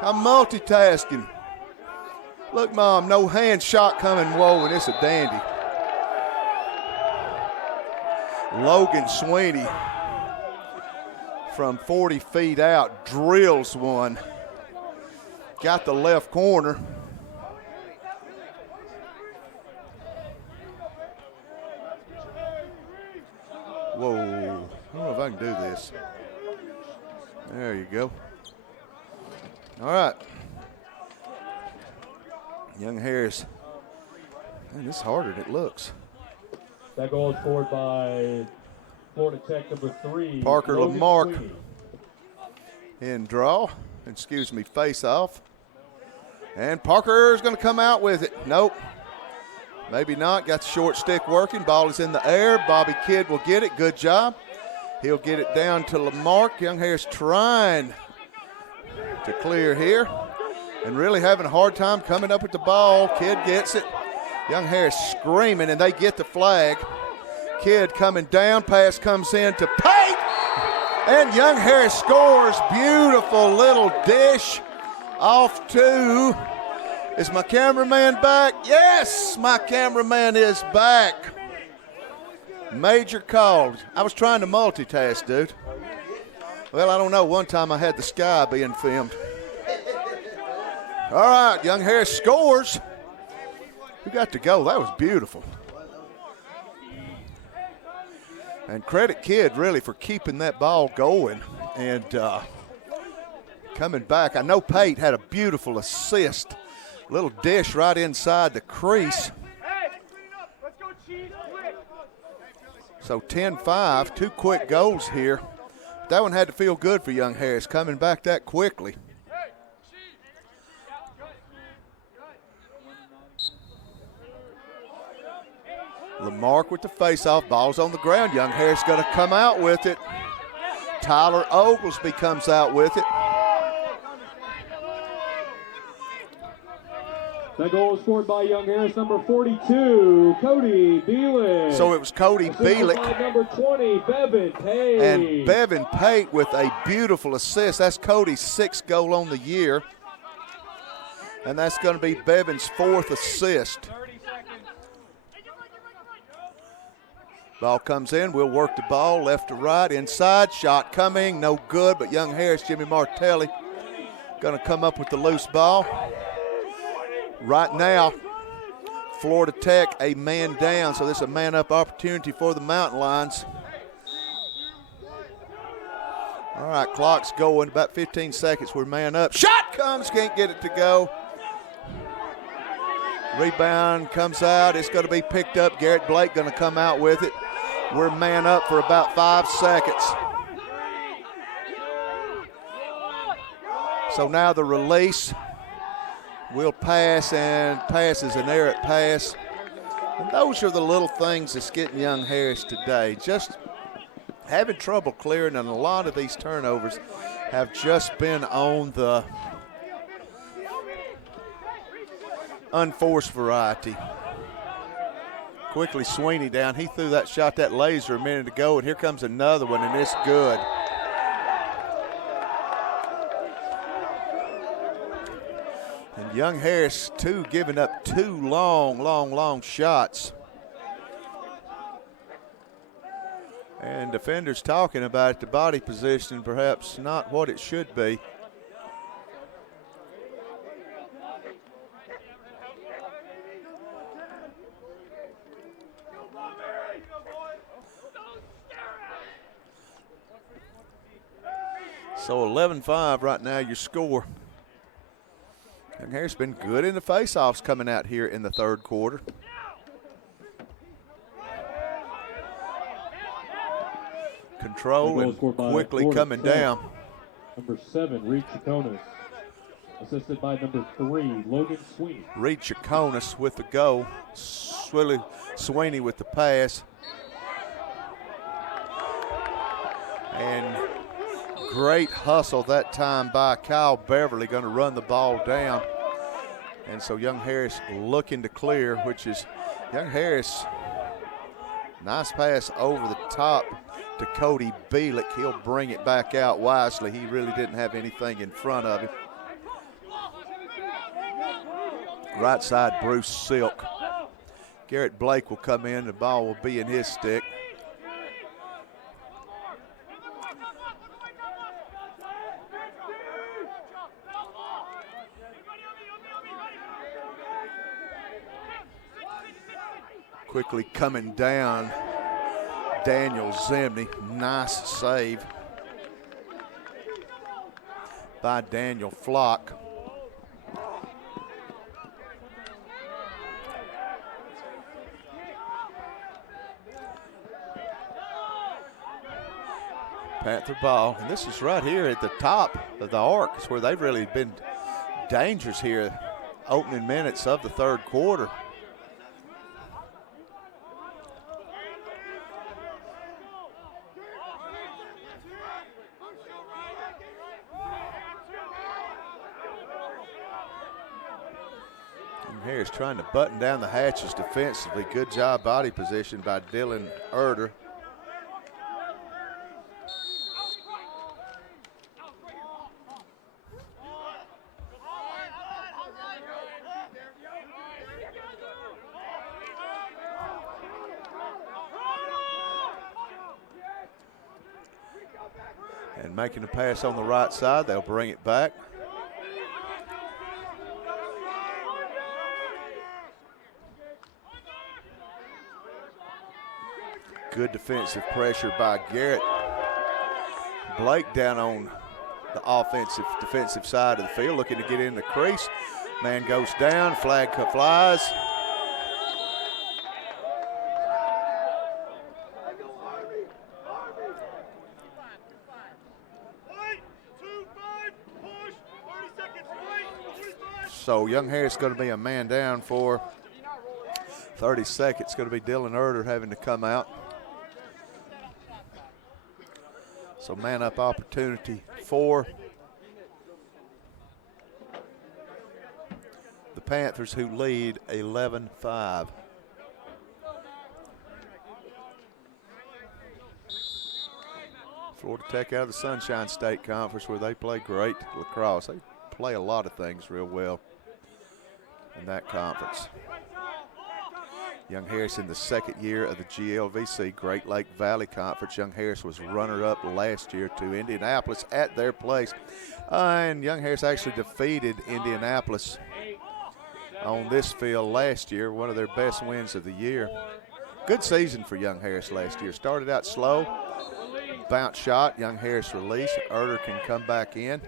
I'm multitasking. Look, Mom, no hand shot coming. Whoa, and it's a dandy. Logan Sweeney from 40 feet out drills one. Got the left corner. Whoa, I don't know if I can do this. There you go. All right. Young Harris. Man, this is harder than it looks. That goal is scored by Florida Tech number 3. Parker Logan Lamarck Sweeney. in draw. Excuse me, face off. And Parker is going to come out with it. Nope. Maybe not. Got the short stick working. Ball is in the air. Bobby Kidd will get it. Good job. He'll get it down to Lamarck. Young Harris trying to clear here and really having a hard time coming up with the ball. Kidd gets it. Young Harris screaming, and they get the flag. Kidd coming down. Pass comes in to Pate. And Young Harris scores. Beautiful little dish off to. Is my cameraman back? Yes, my cameraman is back. Major call. I was trying to multitask, dude. Well, I don't know. One time I had the sky being filmed. All right, Young Harris scores. Who got to go? That was beautiful. And credit Kidd, really, for keeping that ball going and coming back. I know Pate had a beautiful assist. Little dish right inside the crease. So 10-5, 2 quick goals here. That one had to feel good for Young Harris, coming back that quickly. Lamarck with the face-off. Ball's on the ground. Young Harris going to come out with it. Tyler Oglesby comes out with it. That goal was scored by Young Harris, number 42, Cody Bielik. So it was Cody Bielik. Number 20, Bevan Pate. And Bevan Pate with a beautiful assist. That's Cody's 6th goal on the year. And that's going to be Bevan's 4th assist. Ball comes in. We'll work the ball left to right, inside. Shot coming. No good, but Young Harris, Jimmy Martelli, going to come up with the loose ball. Right now, Florida Tech a man down, so this is a man-up opportunity for the Mountain Lions. All right, clock's going. About 15 seconds. We're man up. Shot comes. Can't get it to go. Rebound comes out. It's going to be picked up. Garrett Blake going to come out with it. We're man up for about 5 seconds. So now the release. Will pass, and pass is an errant pass. And those are the little things that's getting Young Harris today. Just having trouble clearing, and a lot of these turnovers have just been on the unforced variety. Quickly Sweeney down. He threw that shot, that laser, a minute ago, and here comes another one, and it's good. And Young Harris, too, giving up 2 long shots. And defenders talking about the body position, perhaps not what it should be. So 11-5 right now, your score. Young Harris been good in the face-offs coming out here in the third quarter. Control and quickly coming down. Number 7, Reed Chaconis. Assisted by number 3, Logan Sweeney. Reed Chaconis with the goal. Sweeney with the pass. And great hustle that time by Kyle Beverly, going to run the ball down. And so Young Harris looking to clear, which is Young Harris. Nice pass over the top to Cody Bielick. He'll bring it back out wisely. He really didn't have anything in front of him. Right side, Bruce Silk. Garrett Blake will come in. The ball will be in his stick. Quickly coming down, Daniel Zimney. Nice save by Daniel Flock. Panther ball, and this is right here at the top of the arc. It's where they've really been dangerous here, opening minutes of the third quarter. Harris trying to button down the hatches defensively. Good job body position by Dylan Erder. And making a pass on the right side, they'll bring it back. Good defensive pressure by Garrett Blake down on the defensive side of the field, looking to get in the crease. Man goes down, flag flies. So Young Harris going to be a man down for 30 seconds. Going to be Dylan Erder having to come out. So man up opportunity for the Panthers, who lead 11-5. Florida Tech out of the Sunshine State Conference, where they play great lacrosse. They play a lot of things real well in that conference. Young Harris in the second year of the GLVC, Great Lake Valley Conference. Young Harris was runner-up last year to Indianapolis at their place. And Young Harris actually defeated Indianapolis on this field last year, one of their best wins of the year. Good season for Young Harris last year. Started out slow, bounce shot, Young Harris release. Erder can come back in.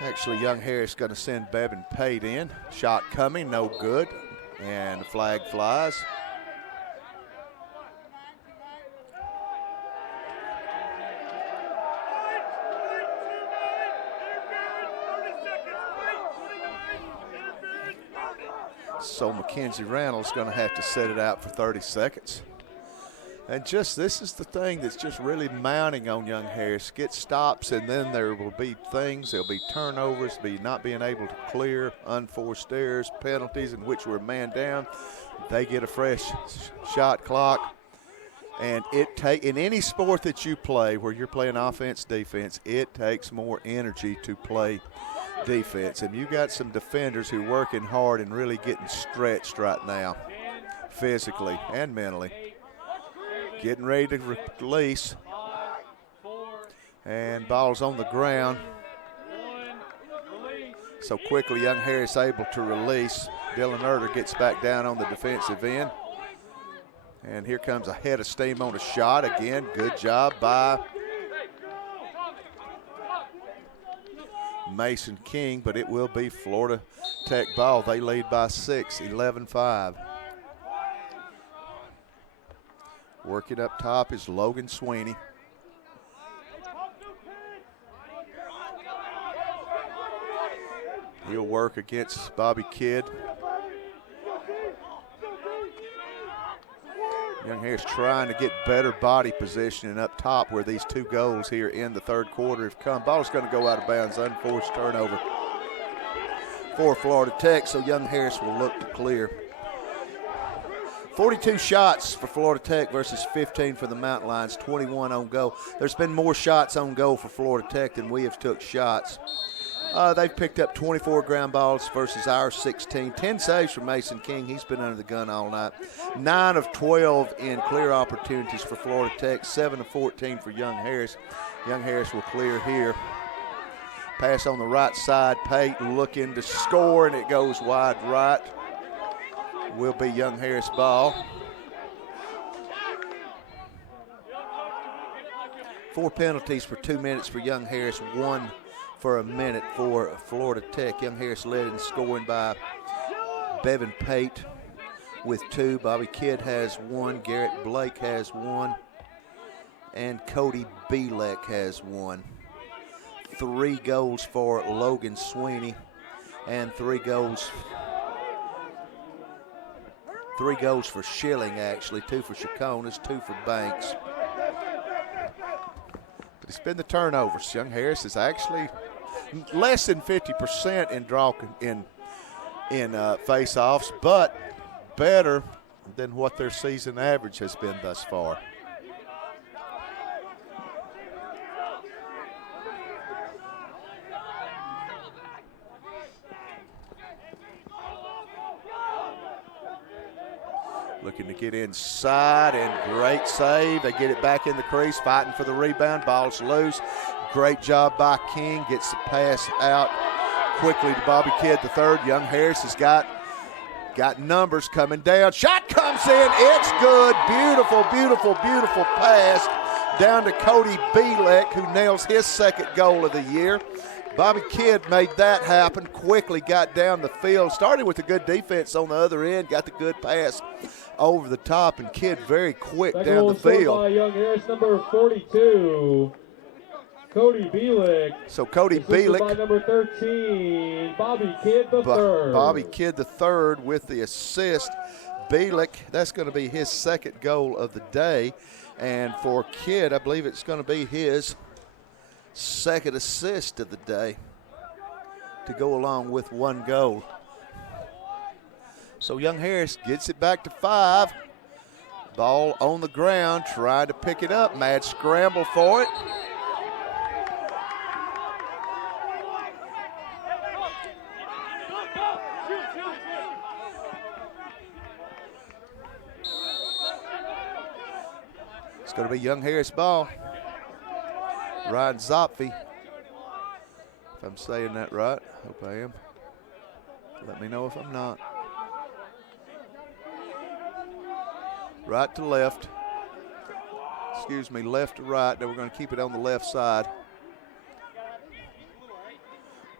Actually, Young Harris going to send Bevan Pate in. Shot coming, no good. And the flag flies. So Mackenzie Randall's going to have to set it out for 30 seconds. And just this is the thing that's just really mounting on Young Harris. Get stops, and then there will be things. There'll be turnovers, be not being able to clear, unforced errors, penalties in which we're man down. They get a fresh shot clock. And in any sport that you play where you're playing offense, defense, it takes more energy to play defense. And you got some defenders who are working hard and really getting stretched right now, physically and mentally. Getting ready to release. And ball's on the ground. So quickly, Young Harris able to release. Dylan Erder gets back down on the defensive end. And here comes a head of steam on a shot again. Good job by Mason King, but it will be Florida Tech ball. They lead by 6, 11-5. Working up top is Logan Sweeney. He'll work against Bobby Kidd. Young Harris trying to get better body positioning up top where these 2 goals here in the third quarter have come. Ball's going to go out of bounds, unforced turnover for Florida Tech, so Young Harris will look to clear. 42 shots for Florida Tech versus 15 for the Mountain Lions, 21 on goal. There's been more shots on goal for Florida Tech than we have took shots. They've picked up 24 ground balls versus our 16. 10 saves for Mason King. He's been under the gun all night. 9 of 12 in clear opportunities for Florida Tech. 7 of 14 for Young Harris. Young Harris will clear here. Pass on the right side. Peyton looking to score, and it goes wide right. Will be Young Harris ball. 4 penalties for 2 minutes for Young Harris. 1 for a minute for Florida Tech. Young Harris led in scoring by Bevan Pate with 2. Bobby Kidd has 1. Garrett Blake has 1. And Cody Bielek has 1. 3 goals for Logan Sweeney and 3 goals for Schilling, actually. 2 for Chaconas, 2 for Banks. But it's been the turnovers. Young Harris is actually less than 50% in face-offs, but better than what their season average has been thus far. Looking to get inside, and great save. They get it back in the crease, fighting for the rebound. Ball's loose. Great job by King. Gets the pass out quickly to Bobby Kidd III. Young Harris has got numbers coming down. Shot comes in. It's good. Beautiful, beautiful, beautiful pass down to Cody Bielek, who nails his 2nd goal of the year. Bobby Kidd made that happen, quickly got down the field, started with a good defense on the other end, got the good pass over the top, and Kidd very quick down the field. By Young Harris, number 42, Cody Bielek. So Cody Bielek. By number 13, Bobby Kidd III. Bobby Kidd III with the assist. Bielek, that's going to be his 2nd goal of the day, and for Kidd, I believe it's going to be his 2nd assist of the day to go along with 1 goal. So Young Harris gets it back to 5. Ball on the ground, trying to pick it up. Mad scramble for it. It's going to be Young Harris ball. Ryan Zopfe, if I'm saying that right. Hope I am. Let me know if I'm not. Right to left. Excuse me, left to right. Now we're going to keep it on the left side.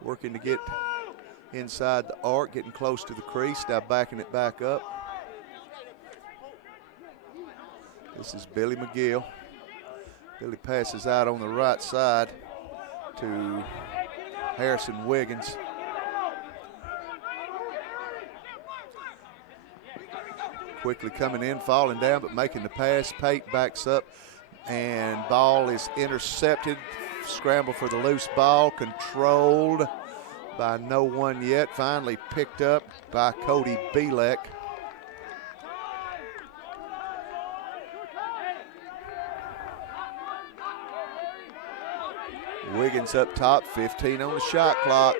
Working to get inside the arc, getting close to the crease. Now backing it back up. This is Billy McGill. Billy passes out on the right side to Harrison Wiggins. Quickly coming in, falling down, but making the pass. Pate backs up, and ball is intercepted. Scramble for the loose ball, controlled by no one yet. Finally picked up by Cody Bielek. Wiggins up top, 15 on the shot clock.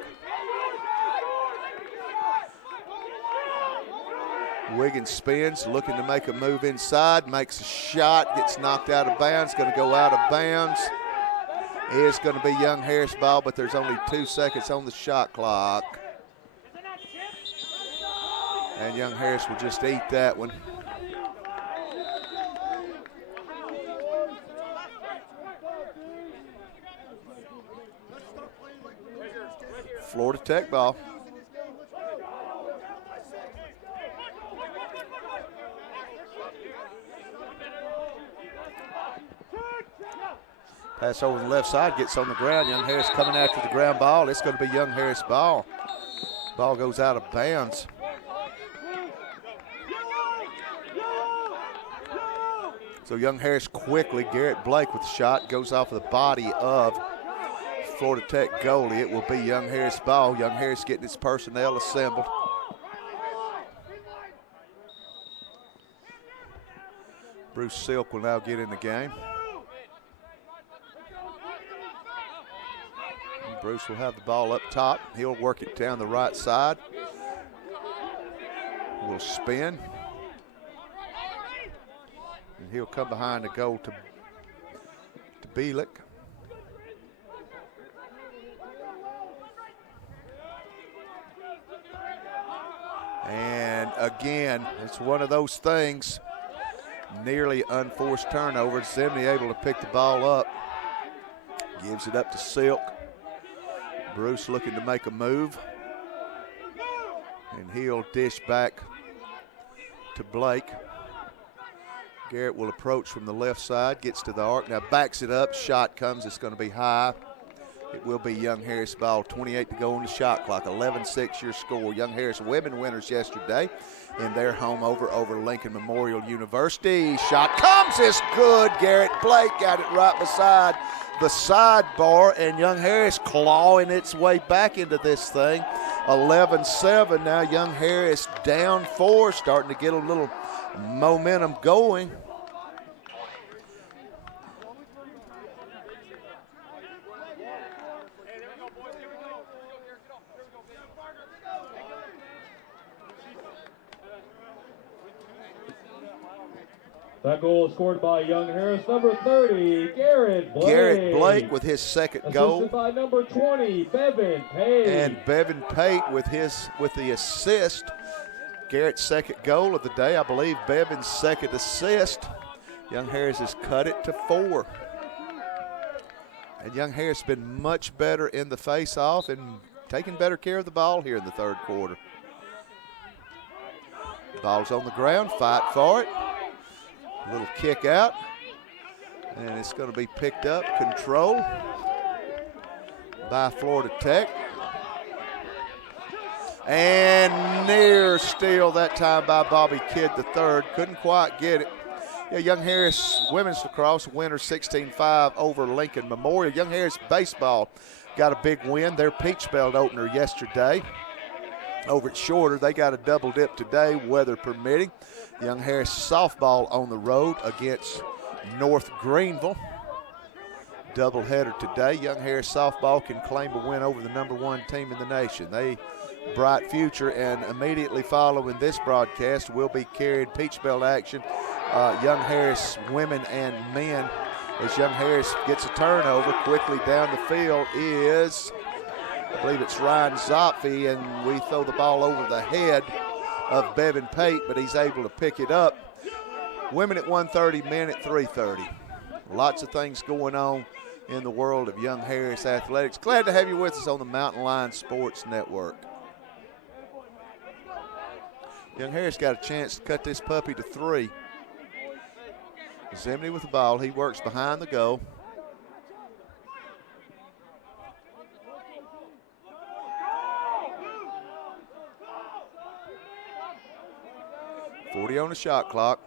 Wiggins spins, looking to make a move inside, makes a shot, gets knocked out of bounds, going to go out of bounds. It's going to be Young Harris ball, but there's only 2 seconds on the shot clock. And Young Harris will just eat that one. Florida Tech ball. Pass over the left side, gets on the ground. Young Harris coming after the ground ball. It's going to be Young Harris ball. Ball goes out of bounds. So Young Harris quickly, Garrett Blake with the shot, goes off of the body of Florida Tech goalie. It will be Young Harris ball. Young Harris getting its personnel assembled. Bruce Silk will now get in the game. And Bruce will have the ball up top. He'll work it down the right side. Will spin. And he'll come behind the goal to Bielik. And again, it's one of those things, nearly unforced turnover. Zimney able to pick the ball up. Gives it up to Silk. Bruce looking to make a move. And he'll dish back to Blake. Garrett will approach from the left side, gets to the arc, now backs it up, shot comes, it's going to be high. It will be Young Harris ball, 28 to go on the shot clock, 11-6 your score. Young Harris women winners yesterday in their home over Lincoln Memorial University. Shot comes, it's good. Garrett Blake got it right beside the sidebar, and Young Harris clawing its way back into this thing. 11-7 now. Young Harris down 4, starting to get a little momentum going. That goal is scored by Young Harris, number 30, Garrett Blake. Garrett Blake with his second goal. Assisted by number 20, Bevan Pate. And Bevan Pate with the assist. Garrett's second goal of the day, I believe Bevan's second assist. Young Harris has cut it to 4. And Young Harris has been much better in the face-off and taking better care of the ball here in the third quarter. Ball's on the ground, fight for it. A little kick out, and it's going to be picked up, control by Florida Tech. And near steal that time by Bobby Kidd III. Couldn't quite get it. Yeah, Young Harris women's lacrosse winner 16-5 over Lincoln Memorial. Young Harris baseball got a big win. Their Peach Belt opener yesterday. Over at Shorter, they got a double dip today, weather permitting. Young Harris softball on the road against North Greenville. Doubleheader today. Young Harris softball can claim a win over the #1 team in the nation. They bright future, and immediately following this broadcast will be carried Peach Belt action. Young Harris women and men, as Young Harris gets a turnover quickly down the field is, I believe it's Ryan Zopfe, and we throw the ball over the head of Bevan Pate, but he's able to pick it up. Women at 1:30, men at 3:30. Lots of things going on in the world of Young Harris athletics. Glad to have you with us on the Mountain Lion Sports Network. Young Harris got a chance to cut this puppy to 3. Zimney with the ball. He works behind the goal. .40 on the shot clock.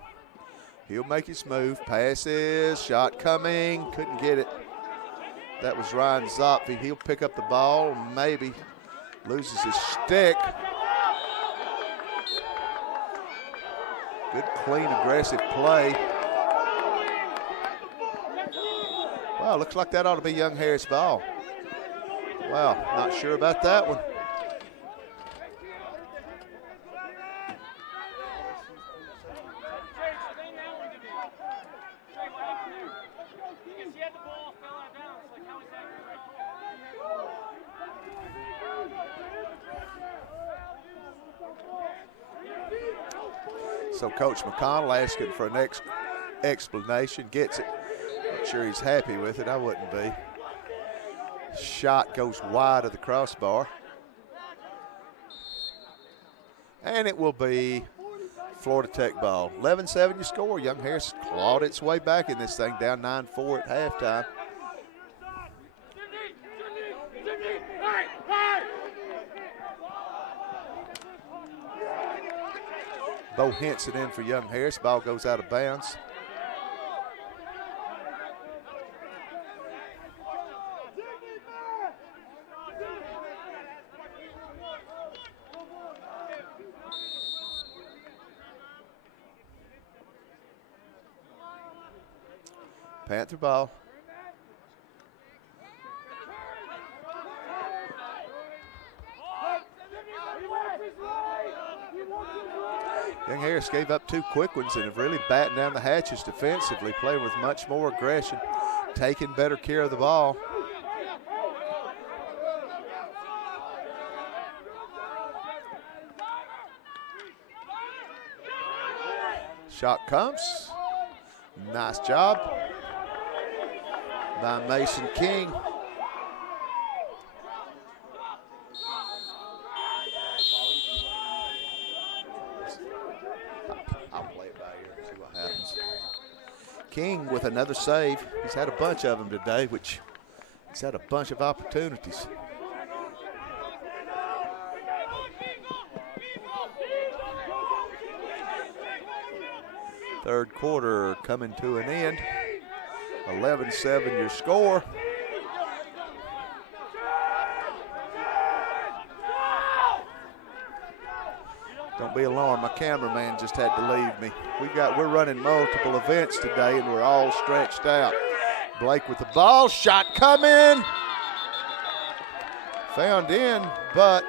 He'll make his move. Passes. Shot coming. Couldn't get it. That was Ryan Zopfe. He'll pick up the ball. Maybe loses his stick. Good, clean, aggressive play. Wow, looks like that ought to be Young Harris ball. Wow, not sure about that one. So Coach McConnell asking for an explanation, gets it. Not sure he's happy with it, I wouldn't be. Shot goes wide of the crossbar. And it will be Florida Tech ball. 11-7 your score. Young Harris clawed its way back in this thing, down 9-4 at halftime. Bo Henson in for Young Harris. Ball goes out of bounds. Panther ball. Young Harris gave up 2 quick ones and have really battened down the hatches defensively, playing with much more aggression, taking better care of the ball. Shot comes. Nice job by Mason King. I'll play it by ear and see what happens. King with another save. He's had a bunch of them today, which he's had a bunch of opportunities. Third quarter coming to an end. 11-7 your score. Don't be alarmed, my cameraman just had to leave me. We're running multiple events today and we're all stretched out. Blake with the ball, shot coming. Found in, but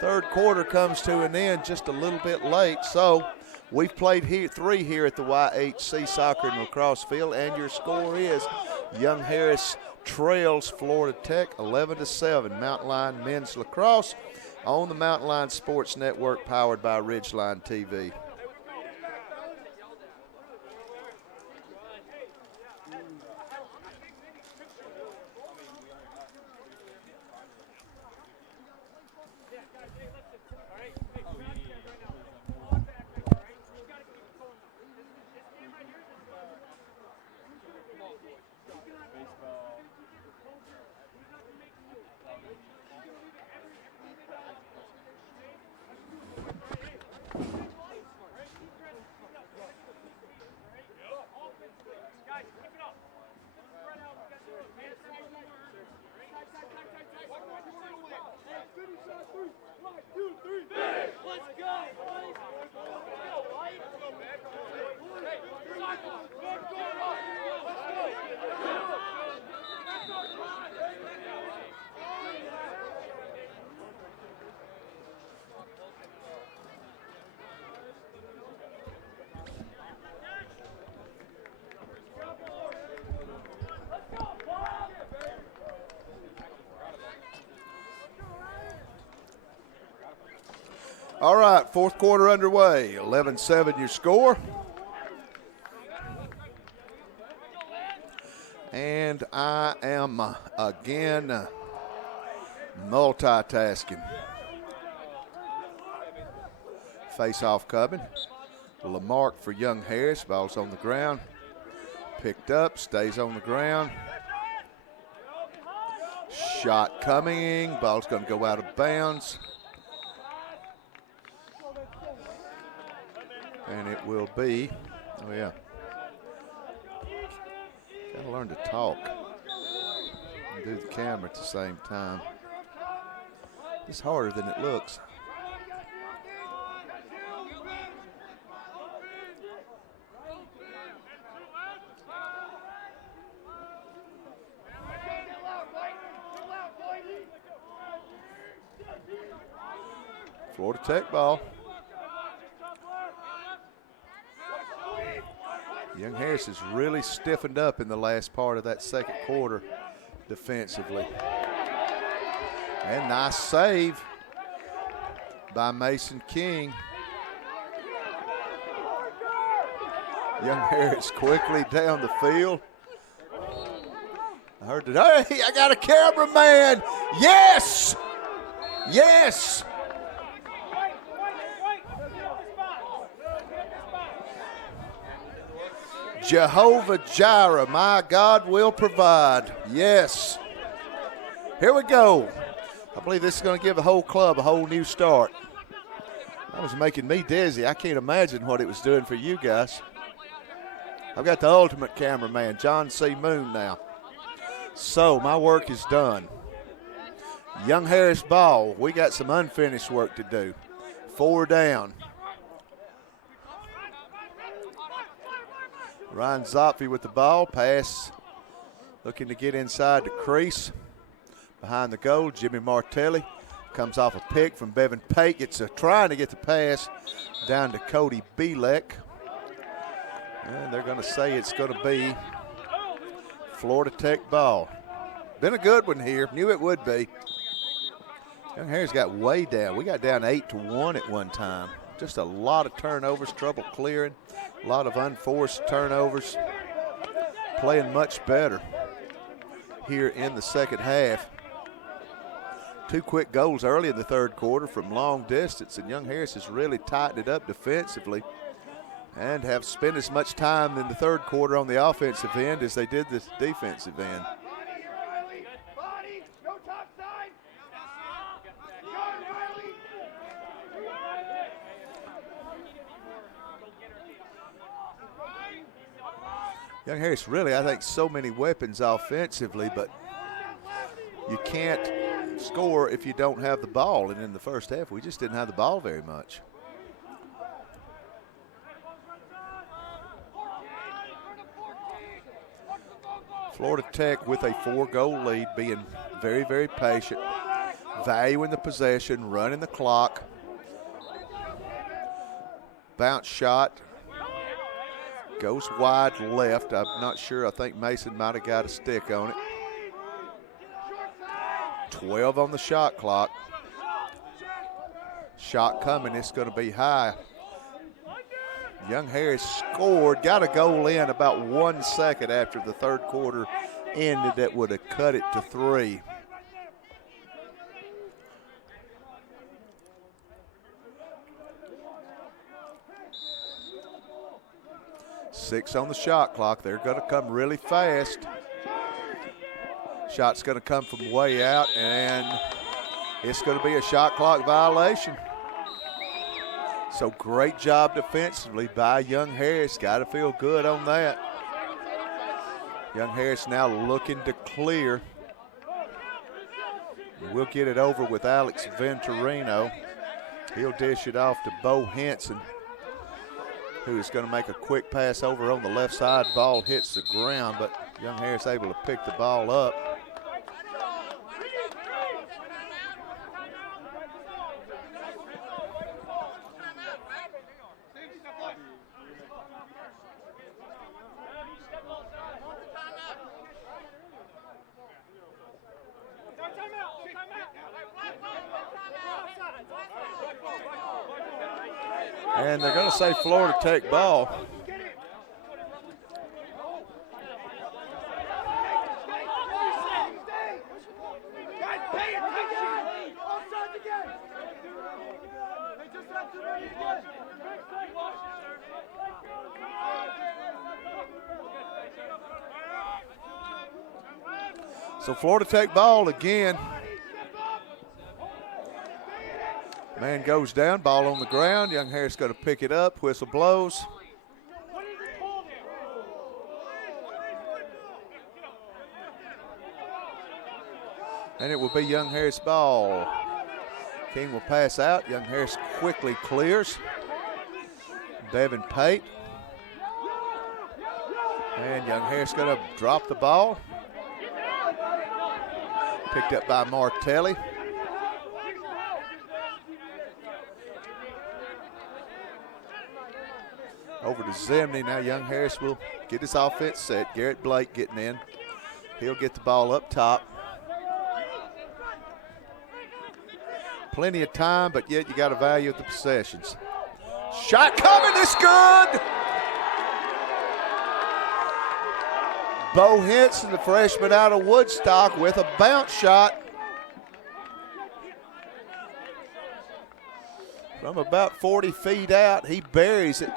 third quarter comes to an end just a little bit late. So we've played 3 here at the YHC Soccer and Lacrosse Field, and your score is Young Harris trails Florida Tech 11-7. Mountain Lion Men's Lacrosse on the Mountain Lion Sports Network, powered by Ridgeline TV. All right, fourth quarter underway. 11-7 your score. And I am again multitasking. Face-off coming. Lamarck for Young Harris. Ball's on the ground. Picked up, stays on the ground. Shot coming. Ball's going to go out of bounds. And it will be, oh yeah, gotta learn to talk and do the camera at the same time. It's harder than it looks. Florida Tech ball. Young Harris has really stiffened up in the last part of that second quarter defensively. And nice save by Mason King. Young Harris quickly down the field. I heard it. Hey, I got a cameraman. Yes! Yes! Jehovah Jireh, my God will provide. Yes. Here we go. I believe this is going to give the whole club a whole new start. That was making me dizzy. I can't imagine what it was doing for you guys. I've got the ultimate cameraman, John C. Moon, now. So my work is done. Young Harris ball. We got some unfinished work to do. 4 down. Ryan Zopfe with the ball. Pass looking to get inside the crease. Behind the goal, Jimmy Martelli comes off a pick from Bevan Pate. Gets trying to get the pass down to Cody Bielek. And they're going to say it's going to be Florida Tech ball. Been a good one here. Knew it would be. Young Harris got way down. We got down 8-1 at one time. Just a lot of turnovers, trouble clearing, a lot of unforced turnovers. Playing much better here in the second half. 2 quick goals early in the third quarter from long distance, and Young Harris has really tightened it up defensively and have spent as much time in the third quarter on the offensive end as they did the defensive end. Young Harris really, I think, so many weapons offensively, but you can't score if you don't have the ball. And in the first half, we just didn't have the ball very much. Florida Tech with a 4-goal lead, being very, very patient, valuing the possession, running the clock. Bounce shot. Goes wide left. I'm not sure. I think Mason might have got a stick on it. 12 on the shot clock. Shot coming. It's going to be high. Young Harris scored. Got a goal in about 1 second after the third quarter ended that would have cut it to 3. Six on the shot clock. They're going to come really fast. Shot's going to come from way out, and it's going to be a shot clock violation. So great job defensively by Young Harris. Got to feel good on that. Young Harris now looking to clear. We'll get it over with Alex Venturino. He'll dish it off to Bo Henson, who is going to make a quick pass over on the left side. Ball hits the ground, but Young Harris able to pick the ball up. And they're going to say Florida Tech ball. So Florida Tech ball again. Man goes down, ball on the ground. Young Harris going to pick it up. Whistle blows. And it will be Young Harris ball. King will pass out. Young Harris quickly clears. Bevan Pate. And Young Harris going to drop the ball. Picked up by Martelli. Over to Zimney. Now Young Harris will get his offense set. Garrett Blake getting in. He'll get the ball up top. Plenty of time, but yet you got to value the possessions. Shot coming, it's good! Bo Henson, the freshman out of Woodstock, with a bounce shot from about 40 feet out. He buries it.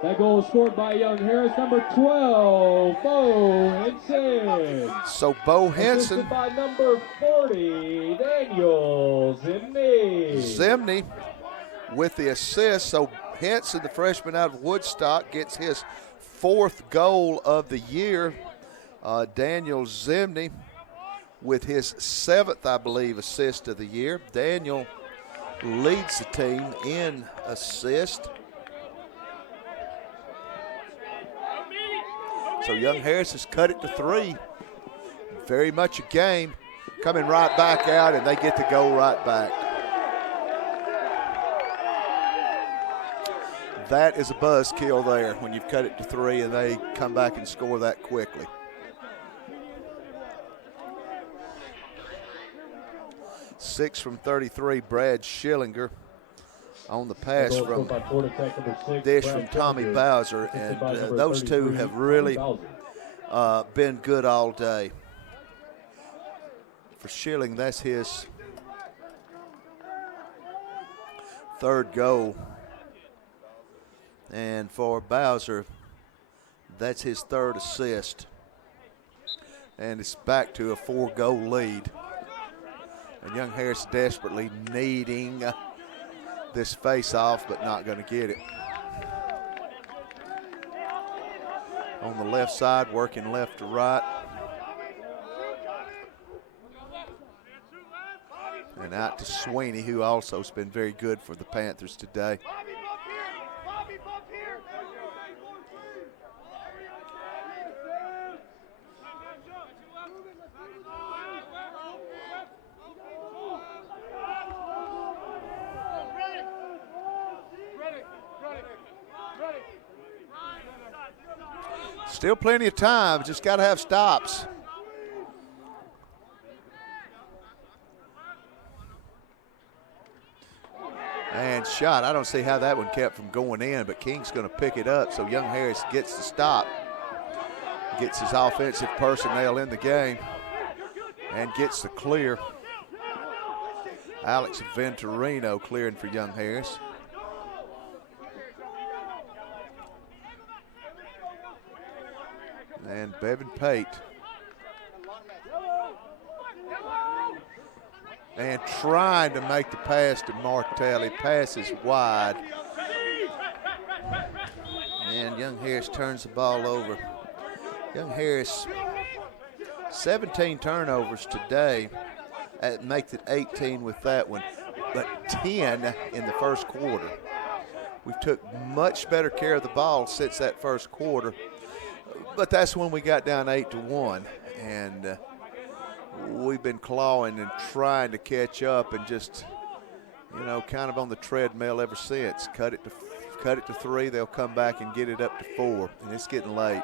That goal is scored by Young Harris, number 12, Bo Henson. So Bo Henson. Assisted by number 40, Daniel Zimney. Zimney with the assist. So Henson, the freshman out of Woodstock, gets his 4th goal of the year. Daniel Zimney with his 7th, I believe, assist of the year. Daniel leads the team in assist. So Young Harris has cut it to 3. Very much a game. Coming right back out, and they get the goal right back. That is a buzzkill there when you've cut it to 3 and they come back and score that quickly. Six from 33, Brad Schillinger on the pass from dish from Tommy Bowser, and those two have really been good all day. For Schilling, that's his 3rd goal. And for Bowser, that's his 3rd assist. And it's back to a 4-goal lead. And Young Harris desperately needing this face-off, but not going to get it. On the left side, working left to right. And out to Sweeney, who also has been very good for the Panthers today. Still plenty of time, just got to have stops. And shot, I don't see how that one kept from going in, but King's going to pick it up, so Young Harris gets the stop. Gets his offensive personnel in the game and gets the clear. Alex Venturino clearing for Young Harris. And Bevan Pate. And trying to make the pass to Martelli. Passes wide. And Young Harris turns the ball over. Young Harris, 17 turnovers today. Makes it 18 with that one, but 10 in the first quarter. We took much better care of the ball since that first quarter. But that's when we got down 8-1, and we've been clawing and trying to catch up, and just, you know, kind of on the treadmill ever since. Cut it to 3, they'll come back and get it up to 4, and it's getting late.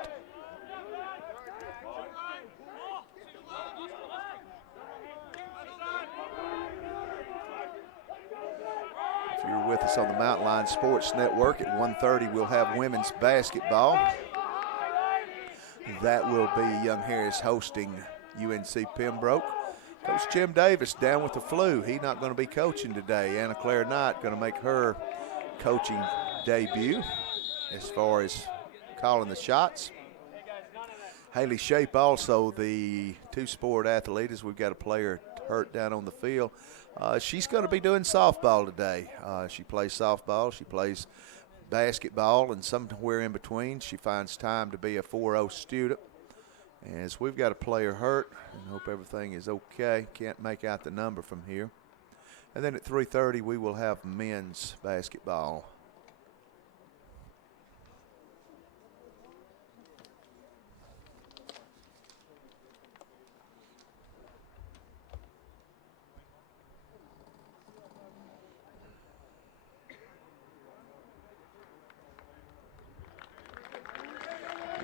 If you're with us on the Mountain Line Sports Network, at 1:30 we'll have women's basketball. That will be Young Harris hosting UNC Pembroke. Coach Jim Davis down with the flu. He's not going to be coaching today. Anna Claire Knight going to make her coaching debut as far as calling the shots. Haley Shape also the two-sport athlete, as we've got a player hurt down on the field. She's going to be doing softball today. She plays softball. She plays basketball, and somewhere in between she finds time to be a 4-0 student. As we've got a player hurt, and hope everything is okay. Can't make out the number from here. And then at 3:30 we will have men's basketball.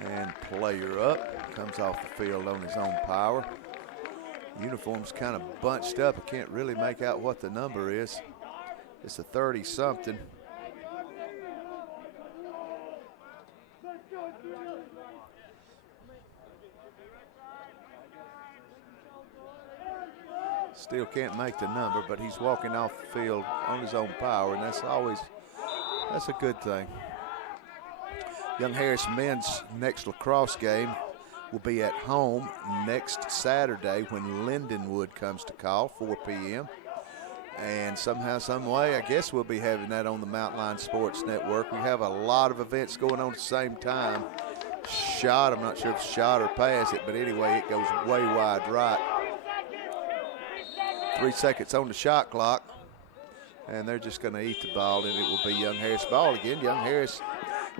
And player up, comes off the field on his own power. Uniform's kind of bunched up. I can't really make out what the number is. It's a 30-something. Still can't make the number, but he's walking off the field on his own power, and that's a good thing. Young Harris men's next lacrosse game will be at home next Saturday when Lindenwood comes to call, 4 p.m. And somehow, some way, I guess we'll be having that on the Mountain Line Sports Network. We have a lot of events going on at the same time. Shot, I'm not sure if it's shot or pass it, but anyway, it goes way wide right. 3 seconds on the shot clock, and they're just going to eat the ball, and it will be Young Harris ball again. Young Harris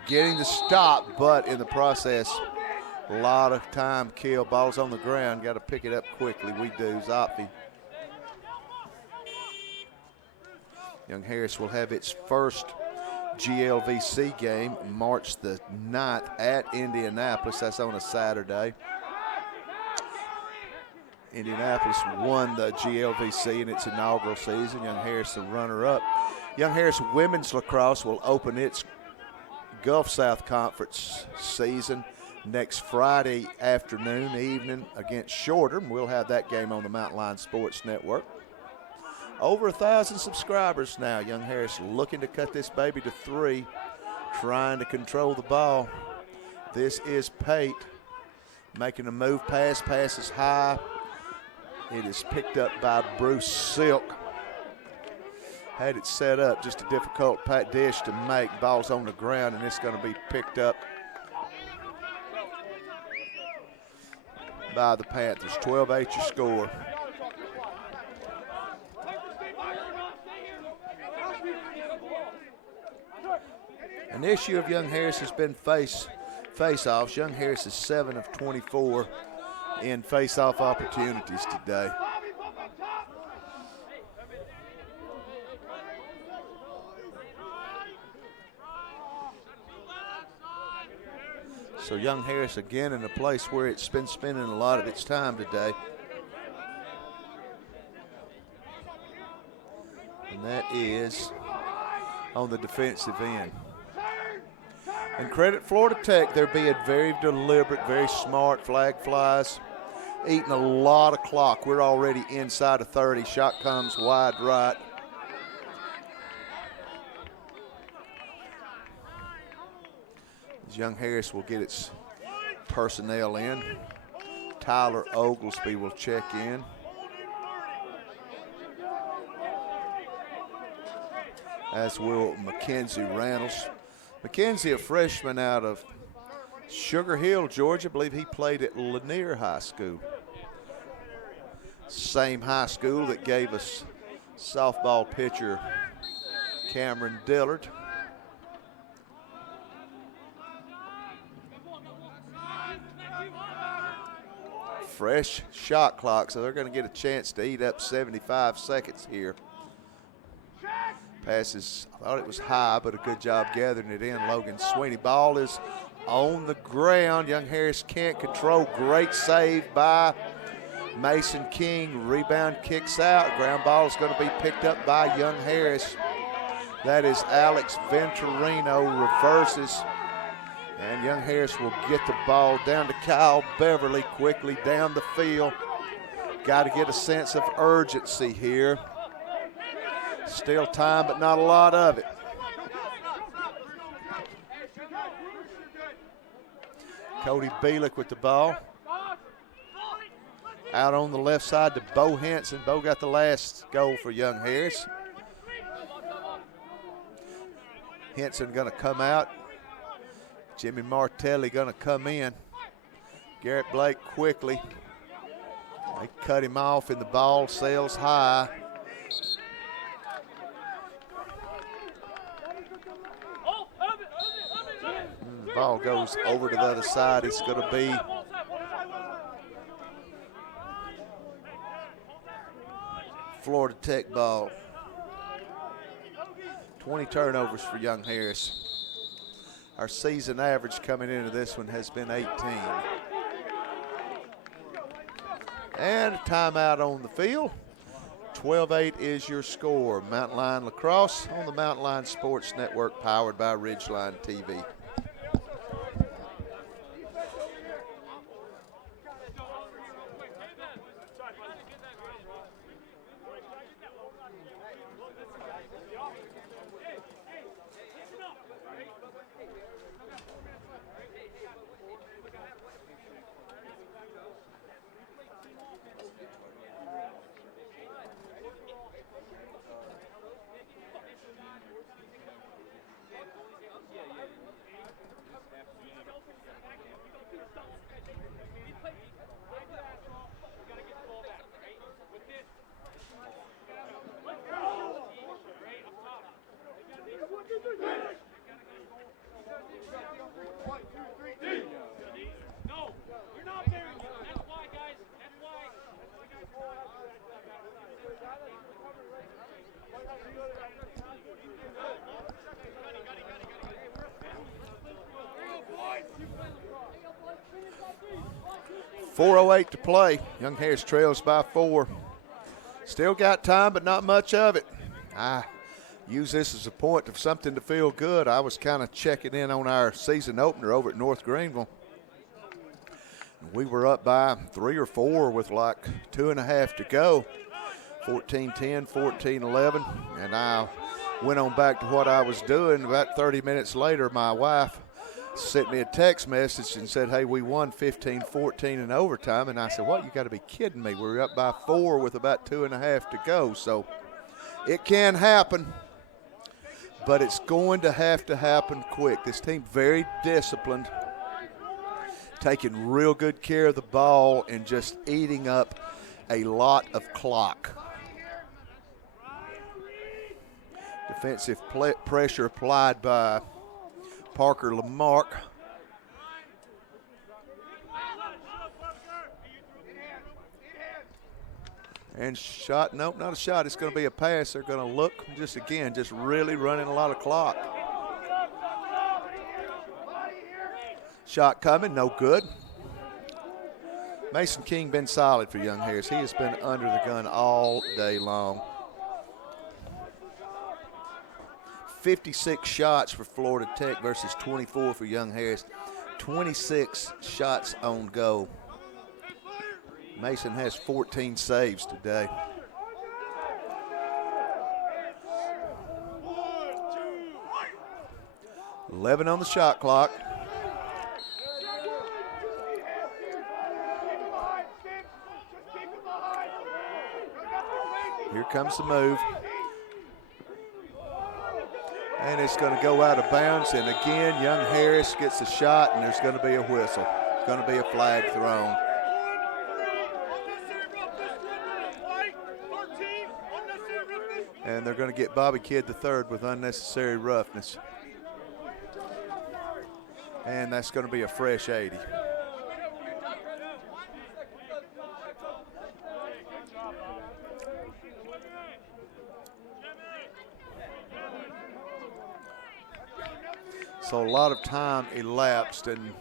getting the stop, but in the process, a lot of time kill. Ball's on the ground, got to pick it up quickly. We do. Zopfi. Young Harris will have its first GLVC game March the 9th at Indianapolis. That's on a Saturday. Indianapolis won the GLVC in its inaugural season. Young Harris the runner-up. Young Harris women's lacrosse will open its Gulf South Conference season next Friday evening against Shorter. We'll have that game on the Mountain Line Sports Network. Over 1,000 subscribers now. Young Harris looking to cut this baby to 3, trying to control the ball. This is Pate making a move pass. Pass is high. It is picked up by Bruce Silk. Had it set up, just a difficult dish to make. Ball's on the ground, and it's going to be picked up by the Panthers. 12-8 your score. An issue of Young Harris has been face-offs. Young Harris is 7 of 24 in face-off opportunities today. So Young Harris again in a place where it's been spending a lot of its time today. And that is on the defensive end. And credit Florida Tech, they're being very deliberate, very smart. Flag flies, eating a lot of clock. We're already inside of 30. Shot comes wide right. As Young Harris will get its personnel in. Tyler Oglesby will check in. As will Mackenzie Reynolds. Mackenzie, a freshman out of Sugar Hill, Georgia. I believe he played at Lanier High School. Same high school that gave us softball pitcher Cameron Dillard. Fresh shot clock, so they're going to get a chance to eat up 75 seconds here. Passes, I thought it was high, but a good job gathering it in. Logan Sweeney. Ball is on the ground. Young Harris can't control. Great save by Mason King. Rebound kicks out. Ground ball is going to be picked up by Young Harris. That is Alex Venturino. Reverses. And Young Harris will get the ball down to Kyle Beverly quickly down the field. Got to get a sense of urgency here. Still time, but not a lot of it. Cody Bielick with the ball. Out on the left side to Bo Henson. Bo got the last goal for Young Harris. Henson going to come out. Jimmy Martelli going to come in. Garrett Blake quickly. They cut him off, and the ball sails high. The ball goes over to the other side. It's going to be Florida Tech ball. 20 turnovers for Young Harris. Our season average coming into this one has been 18. And a timeout on the field. 12-8 is your score. Mountain Line Lacrosse on the Mountain Line Sports Network, powered by Ridgeline TV. .408 to play. Young Harris trails by 4. Still got time, but not much of it. I use this as a point of something to feel good. I was kind of checking in on our season opener over at North Greenville. We were up by 3 or 4 with like 2.5 to go. 14-10, 14-11, and I went on back to what I was doing. About 30 minutes later, my wife sent me a text message and said, hey, we won 15-14 in overtime. And I said, what, you got to be kidding me. We're up by 4 with about 2.5 to go. So it can happen, but it's going to happen quick. This team very disciplined, taking real good care of the ball and just eating up a lot of clock. Defensive pressure applied by Parker Lamarck. And shot, nope, not a shot. It's going to be a pass. They're going to look just again, just really running a lot of clock. Shot coming, no good. Mason King been solid for Young Harris. He has been under the gun all day long. 56 shots for Florida Tech versus 24 for Young Harris. 26 shots on goal. Mason has 14 saves today. .11 on the shot clock. Here comes the move. And it's going to go out of bounds. And again, Young Harris gets a shot, and there's going to be a whistle. It's going to be a flag thrown. And they're going to get Bobby Kidd III with unnecessary roughness. And that's going to be a fresh 80. So a lot of time elapsed, and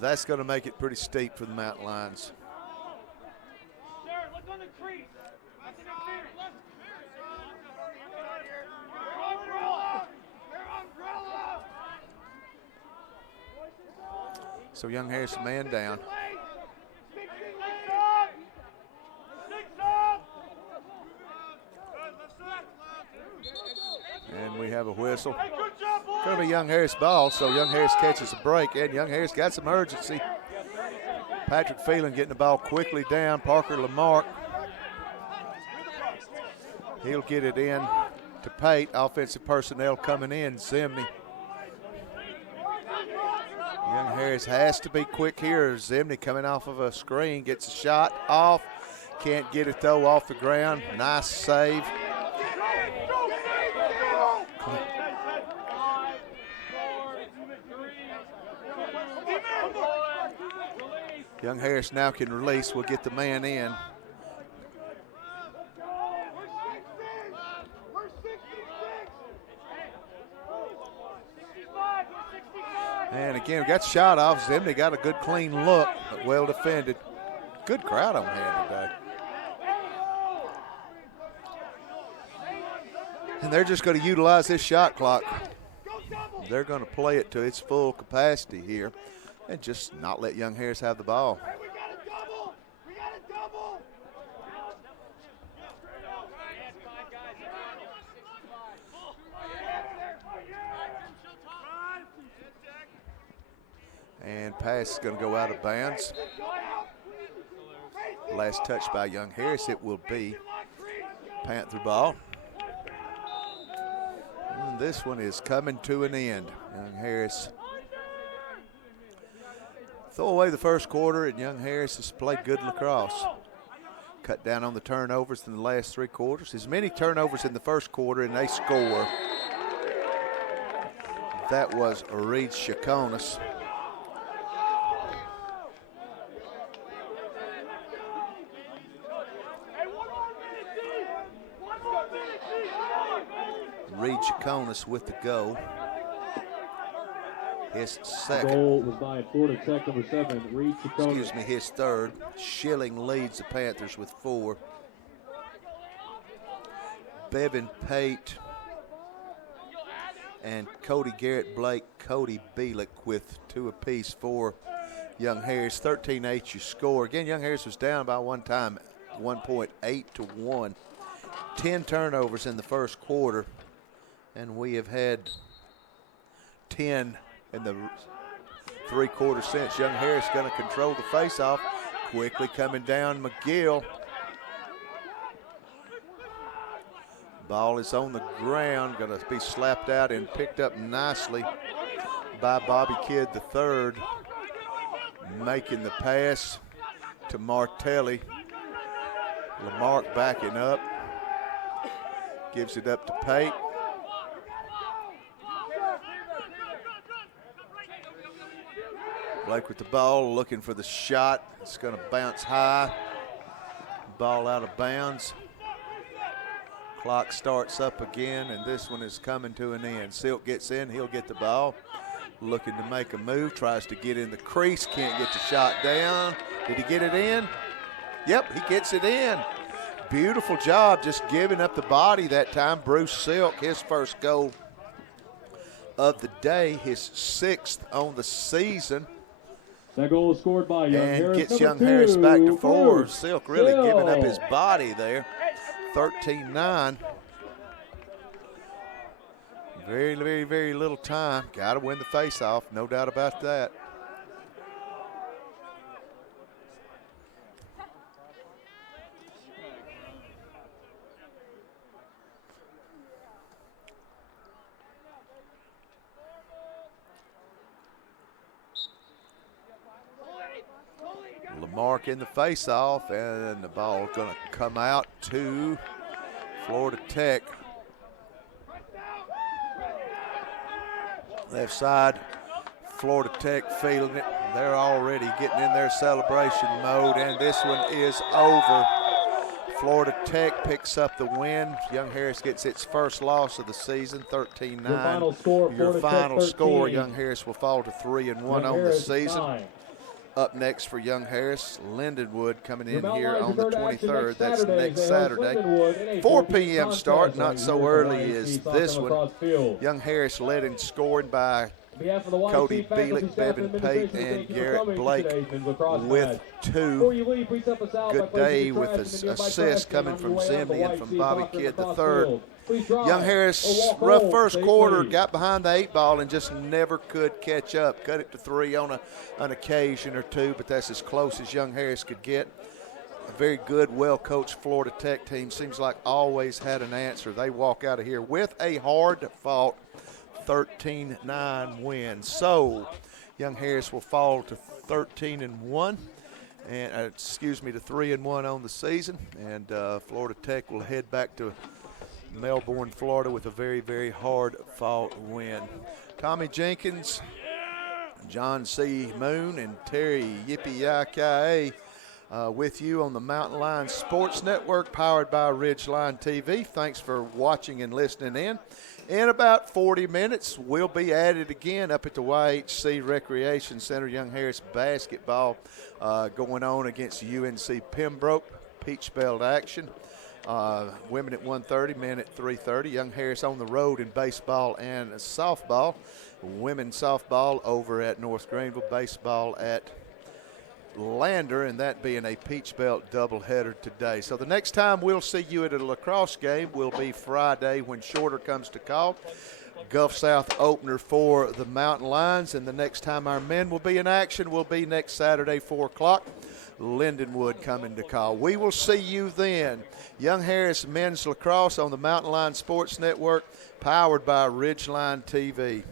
that's going to make it pretty steep for the Mountain Lions. So Young Harris, man down. And we have a whistle. Going to be Young Harris ball, so Young Harris catches a break, and Young Harris got some urgency. Patrick Phelan getting the ball quickly down. Parker Lamarck. He'll get it in to Pate. Offensive personnel coming in. Zimney. Young Harris has to be quick here. Zimney coming off of a screen, gets a shot off. Can't get it though off the ground. Nice save. Young Harris now can release. We'll get the man in. And again, we got the shot off. Zimney got a good clean look, but well defended. Good crowd on hand today. And they're just going to utilize this shot clock. They're going to play it to its full capacity here and just not let Young Harris have the ball. Hey, we got a double! We got a double! And pass is going to go out of bounds. Last touch by Young Harris. It will be Panther ball. And this one is coming to an end. Young Harris throw away the first quarter, and Young Harris has played good lacrosse. Cut down on the turnovers in the last 3 quarters. As many turnovers in the first quarter, and they score. That was Reed Chaconis. Reed Chaconis with the goal. His second. Goal was by Florida Tech number 7, Reed Chaconis. Excuse me, his third. Schilling leads the Panthers with 4. Bevan Pate and Cody Garrett Blake, Cody Bielick with 2 apiece for Young Harris. 13-8 you score. Again, Young Harris was down by one time, 1.8-1. 10 turnovers in the first quarter, and we have had 10 in the 3 quarters since. Young Harris going to control the faceoff. Quickly coming down McGill. Ball is on the ground, going to be slapped out and picked up nicely by Bobby Kidd III. Making the pass to Martelli. Lamarck backing up. Gives it up to Pate. Blake with the ball, looking for the shot. It's going to bounce high. Ball out of bounds. Clock starts up again, and this one is coming to an end. Silk gets in, he'll get the ball. Looking to make a move, tries to get in the crease, can't get the shot down. Did he get it in? Yep, he gets it in. Beautiful job just giving up the body that time. Bruce Silk, his first goal of the day, his 6th on the season. That goal was scored by Young Harris. And gets number Young Harris back to 4. Bruce Silk really giving up his Silk. body there. 13-9. Very, very, very little time. Got to win the faceoff, no doubt about that. Lamarck in the faceoff, and the ball going to come out to Florida Tech. Left side, Florida Tech feeling it. They're already getting in their celebration mode, and this one is over. Florida Tech picks up the win. Young Harris gets its first loss of the season, 13-9. Your final score, Your Florida final Tech score, 13. Young Harris will fall to 3-1 on Harris, the season. 9. Up next for Young Harris, Lindenwood coming in Your here MLAX on the return to action 23rd. That's next They host Saturday. Lindenwood in a 4 4 p.m. start, not so early as this one. one. Young Harris led in scoring by Cody Cody Bielick, Bielick, Bevan Pate, and Garrett Blake with 2. Good day with an assist coming from Zimmy and from Bobby Kidd III. Young Harris, rough first quarter, got behind the 8 ball and just never could catch up. Cut it to 3 on an occasion or 2, but that's as close as Young Harris could get. A very good, well-coached Florida Tech team. Seems like always had an answer. They walk out of here with a hard-fought 13-9 win. So Young Harris will fall to 13-1, and to 3-1 on the season, and Florida Tech will head back to Melbourne, Florida with a very, very hard-fought win. Tommy Jenkins, John C. Moon, and Terry Yippee-Yi-Ki with you on the Mountain Lion Sports Network, powered by Ridgeline TV. Thanks for watching and listening in. In about 40 minutes, we'll be at it again up at the YHC Recreation Center. Young Harris basketball going on against UNC Pembroke. Peach Belt action. Women at 1:30, men at 3:30. Young Harris on the road in baseball and softball. Women's softball over at North Greenville. Baseball at Lander, and that being a Peach Belt doubleheader today. So the next time we'll see you at a lacrosse game will be Friday when Shorter comes to call. Gulf South opener for the Mountain Lions, and the next time our men will be in action will be next Saturday, 4 o'clock. Lindenwood coming to call. We will see you then. Young Harris men's lacrosse on the Mountain Lion Sports Network, powered by Ridgeline TV.